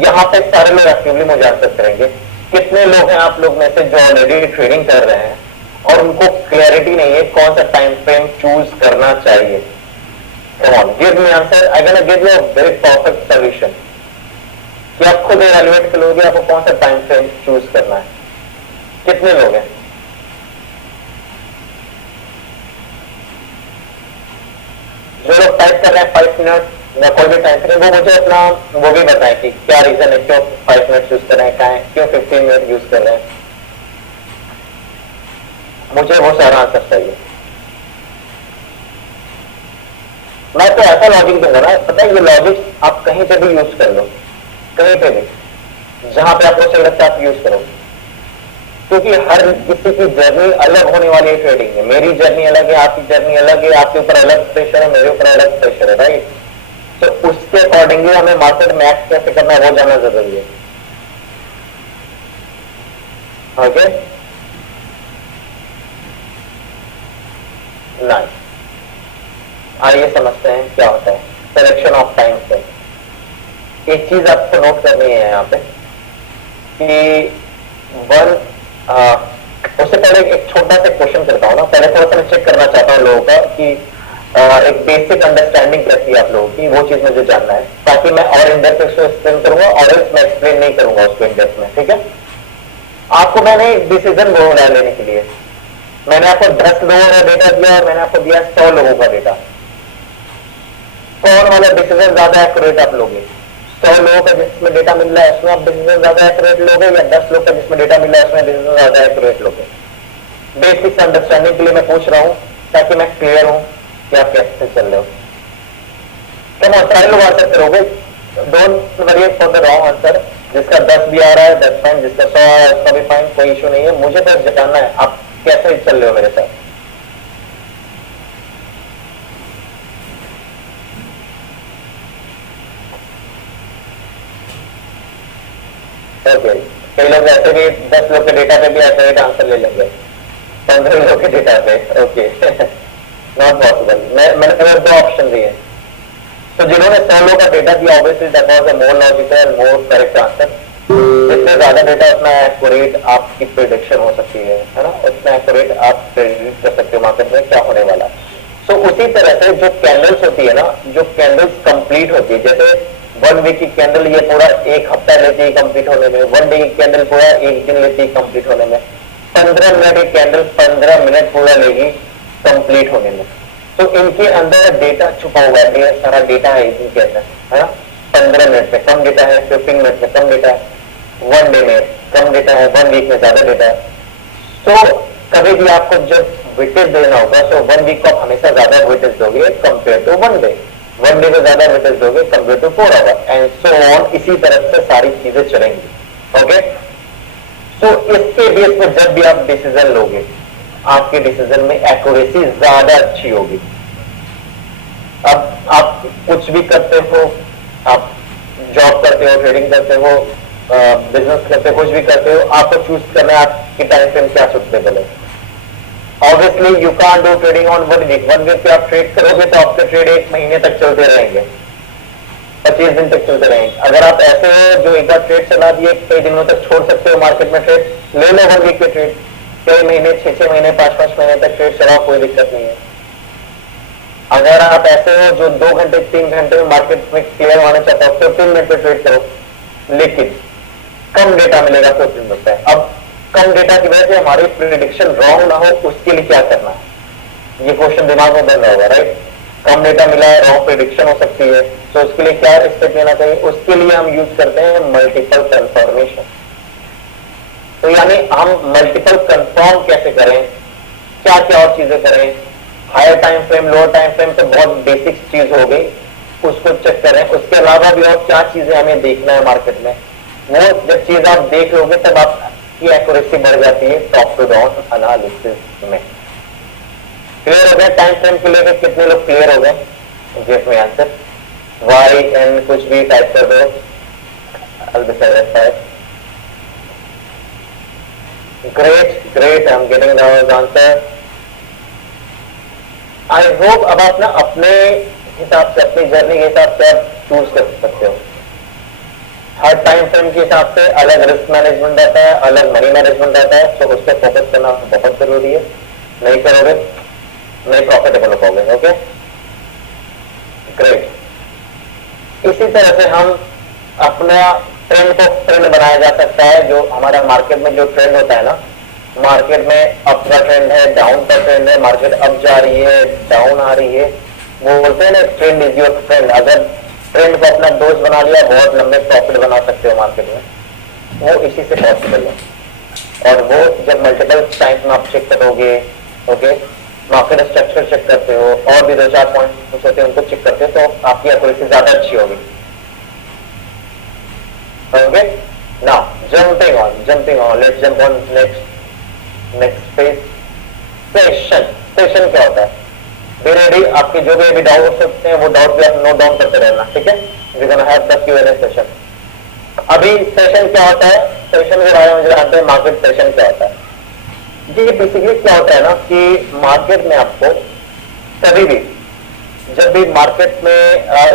यहाँ पे सारे लोग एक्टिवली मुझे आंसर करेंगे। कितने लोग हैं आप लोग में से जो ऑलरेडी ट्रेडिंग कर रहे हैं और उनको क्लैरिटी नहीं है कौन सा टाइम फ्रेम चूज करना चाहिए? Come on, give me answer. I'm gonna give you a very perfect solution. कि आप खुद इवैल्यूएट कर लोगे आपको कौन सा टाइम फ्रेम चूज करना है। कितने लोग हैं? जो लोग टाइप कर रहे हैं 5 मिनट या कोई भी टाइम फ्रेम, वो मुझे अपना वो भी बताएं कि क्या रीजन है, क्यों 5 मिनट यूज कर रहे हैं, क्यों 15 मिनट यूज कर रहे हैं। मुझे वो सारा आंसर चाहिए। मैं तो ऐसा लॉजिक दूंगा ना, पता है ये लॉजिक आप कहीं पे भी यूज कर लो, कहीं पे भी जहां पे आपको सही लगता है आप यूज करो, क्योंकि हर किसी की जर्नी अलग होने वाली है ट्रेडिंग में। मेरी जर्नी अलग है, आपकी जर्नी अलग है, आपके ऊपर अलग प्रेशर है, मेरे ऊपर अलग प्रेशर है, राइट। तो उसके अकॉर्डिंगली हमें मार्केट मैच कैसे करना है वो जानना जरूरी है। ओके, नाइस, आइए समझते हैं क्या होता है सिलेक्शन ऑफ टाइम फ्रेम। एक चीज आपको नोट करनी है यहाँ पे कि उससे पहले एक छोटा सा क्वेश्चन करता हूँ ना, पहले थोड़ा सा मैं चेक करना चाहता हूँ लोगों का कि एक बेसिक अंडरस्टैंडिंग कैसी है आप लोगों की, वो चीज मुझे जानना है, ताकि मैं और इन डेप्थ उसको एक्सप्लेन करूंगा और मैं एक्सप्लेन नहीं करूंगा उसको इन डेप्थ में। ठीक है, आपको मैंने एक डिसीजन बोला लेने के लिए, मैंने आपको 10 लोगों का डेटा दिया और मैंने आपको दिया 100 लोगों का डेटा। ऑन वाला डिसीजन ज्यादा एक्यूरेट आप लोगे? 100 लोगों का जिसमें डेटा मिल रहा है उसमें आप डिसीजन ज्यादा एक्यूरेट लोगे, या 10 लोग का जिसमें डेटा मिल रहा है उसमें डिसीजन ज्यादा एक्यूरेट लोगे? बेसिक अंडरस्टैंडिंग के लिए मैं पूछ रहा हूं, ताकि मैं क्लियर हूं कि आप कैसे चल रहे हो। कम और सारे लोग आंसर करोगे, don't worry for the wrong answer. जिसका 10 भी आ रहा है 10 फाइन, जिसका 100 आ रहा है उसका भी फाइन, कोई इशू नहीं है। मुझे बस जानना है आप कैसे चल रहे हो मेरे साथ। ओके, कई लोग ऐसे भी 10 लोग के डेटा पे भी ऐसे एक आंसर ले लेंगे, 15 लोग के डेटा पे। Okay, not possible. मैंने 2 ऑप्शन दिए, तो जिन्होंने 100 लोग का डेटा दिया obviously that was a more logical more correct answer. जितने ज्यादा डेटा उतना एक्यूरेट आपकी प्रेडिक्शन हो सकती है ना, उतना एक्यूरेट आप प्रेडिक्ट कर सकते हो मार्केट में क्या होने वाला है। सो उसी तरह से जो कैंडल्स होती है ना, जो कैंडल्स कंप्लीट होती है, जैसे 1 वीक की कैंडल ये पूरा 1 हफ्ता लेती है कंप्लीट होने में, 1 डे की कैंडल पूरा 1 दिन लेती है कंप्लीट होने में, 15 मिनट की कैंडल 15 मिनट पूरा लेगी कंप्लीट होने में। तो इनके अंदर डेटा छुपा हुआ है, ढेर सारा डेटा है इनके अंदर, है ना। 15 मिनट में कम डेटा है, 15 मिनट में कम डेटा है, 1 डे में कम डेटा है, 1 वीक में ज्यादा डेटा है। तो कभी भी आपको जब वेटेज देना होगा, तो 1 वीक को आप हमेशा ज्यादा वेटेज दोगे कंपेयर टू 1 डे, 1 डे को ज्यादा वेटेज दोगे compare to 4 hour, and so on. इसी तरह से सारी चीजें चलेंगी। ओके, तो इसके बेस पर जब भी आप डिसीजन लोगे, आपके डिसीजन में एक्यूरेसी ज्यादा अच्छी होगी। अब आप कुछ भी करते हो, आप जॉब करते हो, ट्रेडिंग करते हो, बिजनेस करते हो, कुछ भी करते हो, आपको चूज करना है आपकी टाइम फ्रेम क्या सुटेबल है। Obviously you can't do trading on 1 week. 1 week पे आप ट्रेड करोगे तो आपके ट्रेड 1 महीने तक चलते रहेंगे, 25 दिन तक चलते रहेंगे। अगर आप ऐसे हो जो एक बार ट्रेड चला दिए, कई दिनों तक छोड़ सकते हो मार्केट में ट्रेड, ले लो 1 वीक के ट्रेड, कई महीने, 6-6 महीने, 5-5 महीने तक ट्रेड चलाओ, कोई दिक्कत नहीं है। अगर आप ऐसे हो जो 2 घंटे 3 घंटे में मार्केट में क्लियर होना चाहते हो, 15 मिनट में ट्रेड करो, लेकिन कम डेटा मिलेगा 15 मिनट में। अब कम डेटा की वजह से हमारी प्रेडिक्शन रॉन्ग ना हो, उसके लिए क्या करना है, ये क्वेश्चन दिमाग में बन रहा होगा, राइट। कम डेटा मिला है, रॉन्ग प्रेडिक्शन हो सकती है, तो उसके लिए क्या स्टेप लेना चाहिए? उसके लिए हम यूज करते हैं मल्टीपल कंफर्मेशन। तो यानी हम मल्टीपल कंफर्म कैसे करें, क्या क्या और चीजें करें। Higher time frame, lower time frame तो बहुत बेसिक चीज हो गई, उसको चेक करें। उसके अलावा भी और क्या चीजें हमें देखना है मार्केट में, वो जब चीज आप देख लोगे तब आपकी एक्यूरेसी बढ़ जाती है टॉप टू डाउन एनालिसिस में। क्लियर हो गया? टाइम फ्रेम को लेकर कितने लोग क्लियर हो गए? Give me answer. Y N कुछ भी टाइप कर दो, I'll be satisfied. Great, I'm getting the answer. I hope अब आप ना अपने हिसाब से, अपनी जर्नी के हिसाब से आप चूज कर सकते हो। हर टाइम फ्रेम के हिसाब से अलग रिस्क मैनेजमेंट रहता है, अलग मनी मैनेजमेंट रहता है, तो उस पर फोकस करना बहुत जरूरी है। नहीं करोगे नहीं प्रॉफिटेबल हो पाओगे। Okay, great. इसी तरह से हम अपना ट्रेंड को ट्रेंड बनाया जा सकता है। जो हमारा मार्केट में जो ट्रेंड होता है ना, मार्केट में अप का ट्रेंड है, डाउन का ट्रेंड है, मार्केट अप जा रही है, डाउन आ रही है, वो बोलते हैं ना ट्रेंड इज योर फ्रेंड। अगर ट्रेंड को अपना दोस्त बना लिया, बहुत लंबे प्रॉफिट बना सकते हो मार्केट में, वो इसी से पॉसिबल है। और वो जब मल्टीपल टाइम्स में आप चेक करोगे, ओके, मार्केट स्ट्रक्चर चेक करते हो, और भी 2-4 पॉइंट होते हैं उनको चेक करते हो, तो आपकी एक्यूरेसी ज्यादा अच्छी होगी। Okay, now jumping on, let's jump on next phase, session क्या होता है? बी रेडी, आपके जो भी डाउट्स होते हैं वो डाउट भी आप नोट डाउन करते रहना, ठीक है। We gonna have the Q&A session. अभी सेशन क्या होता है, सेशन के बारे में जो जानते हैं, मार्केट सेशन क्या होता है। ये बेसिकली क्या होता है ना कि मार्केट में आपको कभी भी, जब भी मार्केट में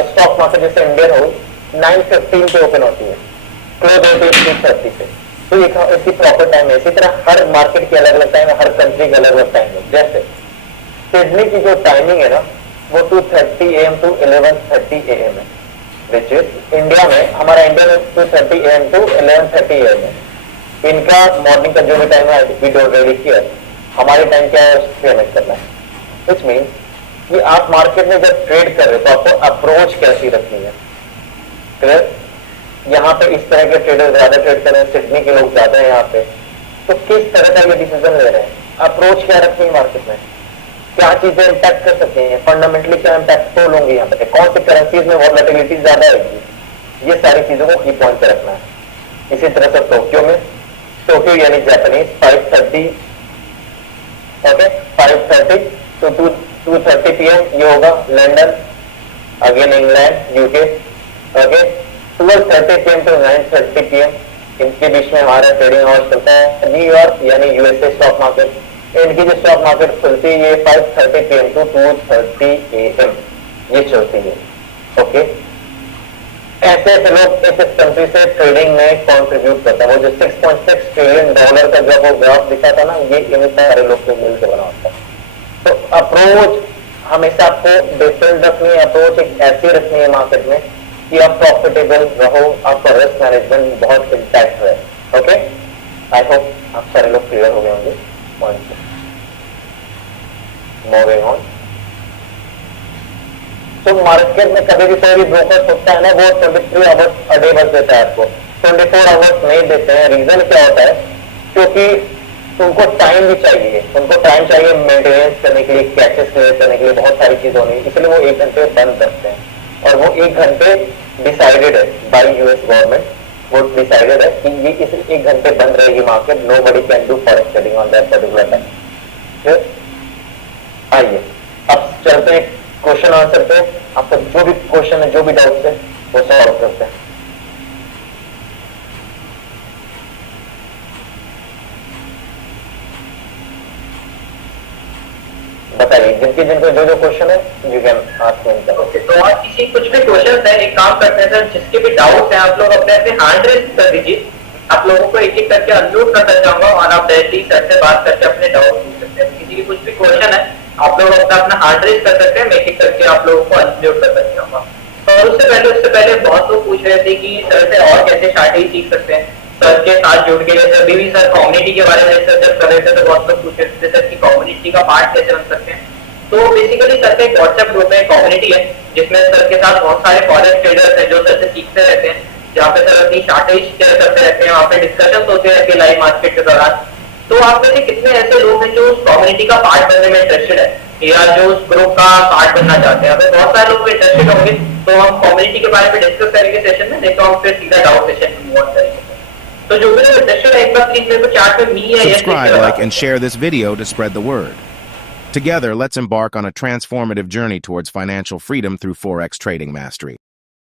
स्टॉक मार्केट जैसे इंडियन हो 9:15 पे ओपन होती है, क्लोज होती है 3:30 पे, तो इसकी प्रॉपर टाइम है। इसी तरह हर मार्केट की अलग अलग टाइम है, हर कंट्री की अलग अलग टाइम है। जैसे सिडनी की जो टाइमिंग है ना, वो 2:30 AM टू 11:30 AM है, विच इज इंडिया में, हमारा इंडिया में 2:30 AM टू 11:30 AM है। इनका मॉर्निंग का जो भी टाइम है वी डोंट रियली केयर, हमारी टाइम क्या है उससे पेमेंट करना है। विच मीन्स कि आप मार्केट में जब ट्रेड कर रहे हो तो आपको अप्रोच कैसी रखनी है। क्लियर? यहाँ पे इस तरह के ट्रेडर ज्यादा ट्रेड कर रहे हैं, सिडनी के लोग ज्यादा है यहाँ पे, तो किस तरह का ये डिसीजन ले रहे हैं, अप्रोच क्या रखनी है मार्केट में, क्या चीजें इम्पैक्ट कर सकती हैं, फंडामेंटली क्या इम्पैक्टफुल होंगी यहाँ पे, कौन सी करेंसीज में वॉलेटिलिटी ज्यादा रहेगी, ये सारी चीजों को की पॉइंट पे रखना है। इसी तरह से टोक्यो यानी जापानीज 5:30, ओके 5:30 to 2:30 PM ये होगा London, again England UK, okay 12:30 PM to 9:30 PM इनके बीच में हमारा ट्रेडिंग आवर्स चलता है। न्यूयॉर्क यानी यूएसए स्टॉक मार्केट, इनकी जो स्टॉक मार्केट खुलती है ये 5:30 PM to 2:30 AM ये चलती है। ओके, ऐसे ऐसे लोग इस कंट्री से ट्रेडिंग में कंट्रीब्यूट करता है। वो जो $6.6 ट्रिलियन का जब वो ग्राफ दिखा था ना, ये इन सारे लोग को मिलकर बना होता है। तो अप्रोच हमेशा आपको डिफरेंट रखनी है, अप्रोच एक ऐसी रखनी है मार्केट में कि आप प्रॉफिटेबल रहो, आपका रिस्क मैनेजमेंट बहुत इंटैक्ट रहे। ओके, आई होप आप सारे लोग क्लियर हो गए होंगे पॉइंट पे। मूविंग ऑन, तो मार्केट में कभी भी कोई भी ब्रोकर सोचता है ना, वो 23 आवर्स अ डे बस देता है आपको, 24 आवर्स नहीं देते हैं। रीजन क्या होता है? क्योंकि उनको टाइम भी चाहिए, उनको टाइम चाहिए मेंटेनेंस करने के लिए, कैचेस क्लियर करने के लिए, बहुत सारी चीजें होनी, इसलिए वो 1 घंटे बंद करते हैं। और वो 1 घंटे डिसाइडेड है बाय यूएस गवर्नमेंट, वो डिसाइडेड है कि ये इस 1 घंटे बंद रहेगी market, nobody can do forex trading on that particular time. आइए अब चलते हैं क्वेश्चन आंसर पे। आपका जो भी क्वेश्चन है, जो भी डाउट है, वो सॉल्व करते हैं। बताइए, जिनको जो क्वेश्चन है you can ask me. Okay, तो आप किसी कुछ भी क्वेश्चन है, एक काम करते हैं सर, जिसके भी डाउट्स हैं आप लोग अपने अपने हैंड रेज कर दीजिए। आप लोगों को एक एक करके अनम्यूट करता जाऊंगा और आप डायरेक्टली सर से बात करके अपने डाउट पूछ सकते हैं। किसी की कुछ भी क्वेश्चन है आप लोग अपना हैंड रेज कर सकते हैं, मैं एक एक करके आप लोगों को अनम्यूट कर सकता हूँ। और उससे पहले बहुत लोग पूछ रहे थे कि सर से और कैसे स्ट्रैटेजी सीख सकते हैं, सर के साथ जुड़ के। जैसे अभी भी सर कम्युनिटी के बारे में सर जब कर रहे थे तो बहुत लोग पूछ रहे थे सर की कम्युनिटी का पार्ट कैसे बन सकते हैं। तो बेसिकली सर का एक व्हाट्सएप ग्रुप में कम्युनिटी है जिसमें सर के साथ बहुत सारे फॉरेक्स ट्रेडर्स हैं जो सर से सीखते रहते हैं, जहाँ पे सर अपनी स्ट्रैटेजी शेयर करते रहते हैं, वहाँ पे डिस्कशन होते रहते हैं लाइव मार्केट के दौरान। तो आप में से कितने ऐसे लोग हैं जो उस कम्युनिटी का पार्ट बनने में इंटरेस्टेड है या जो उस ग्रुप का पार्ट बनना चाहते हैं? अगर बहुत सारे लोग इंटरेस्टेड होंगे तो हम कम्युनिटी के बारे में डिस्कस करेंगे सेशन में, नहीं तो हम फिर सीधा डाउट सेशन में मूव ऑन करेंगे। तो जो भी लोग इंटरेस्टेड है एक बार प्लीज मेरे को चैट में मी या yes Subscribe, like, and share this video to spread the word. Together, let's embark on a transformative journey towards financial freedom through Forex trading mastery.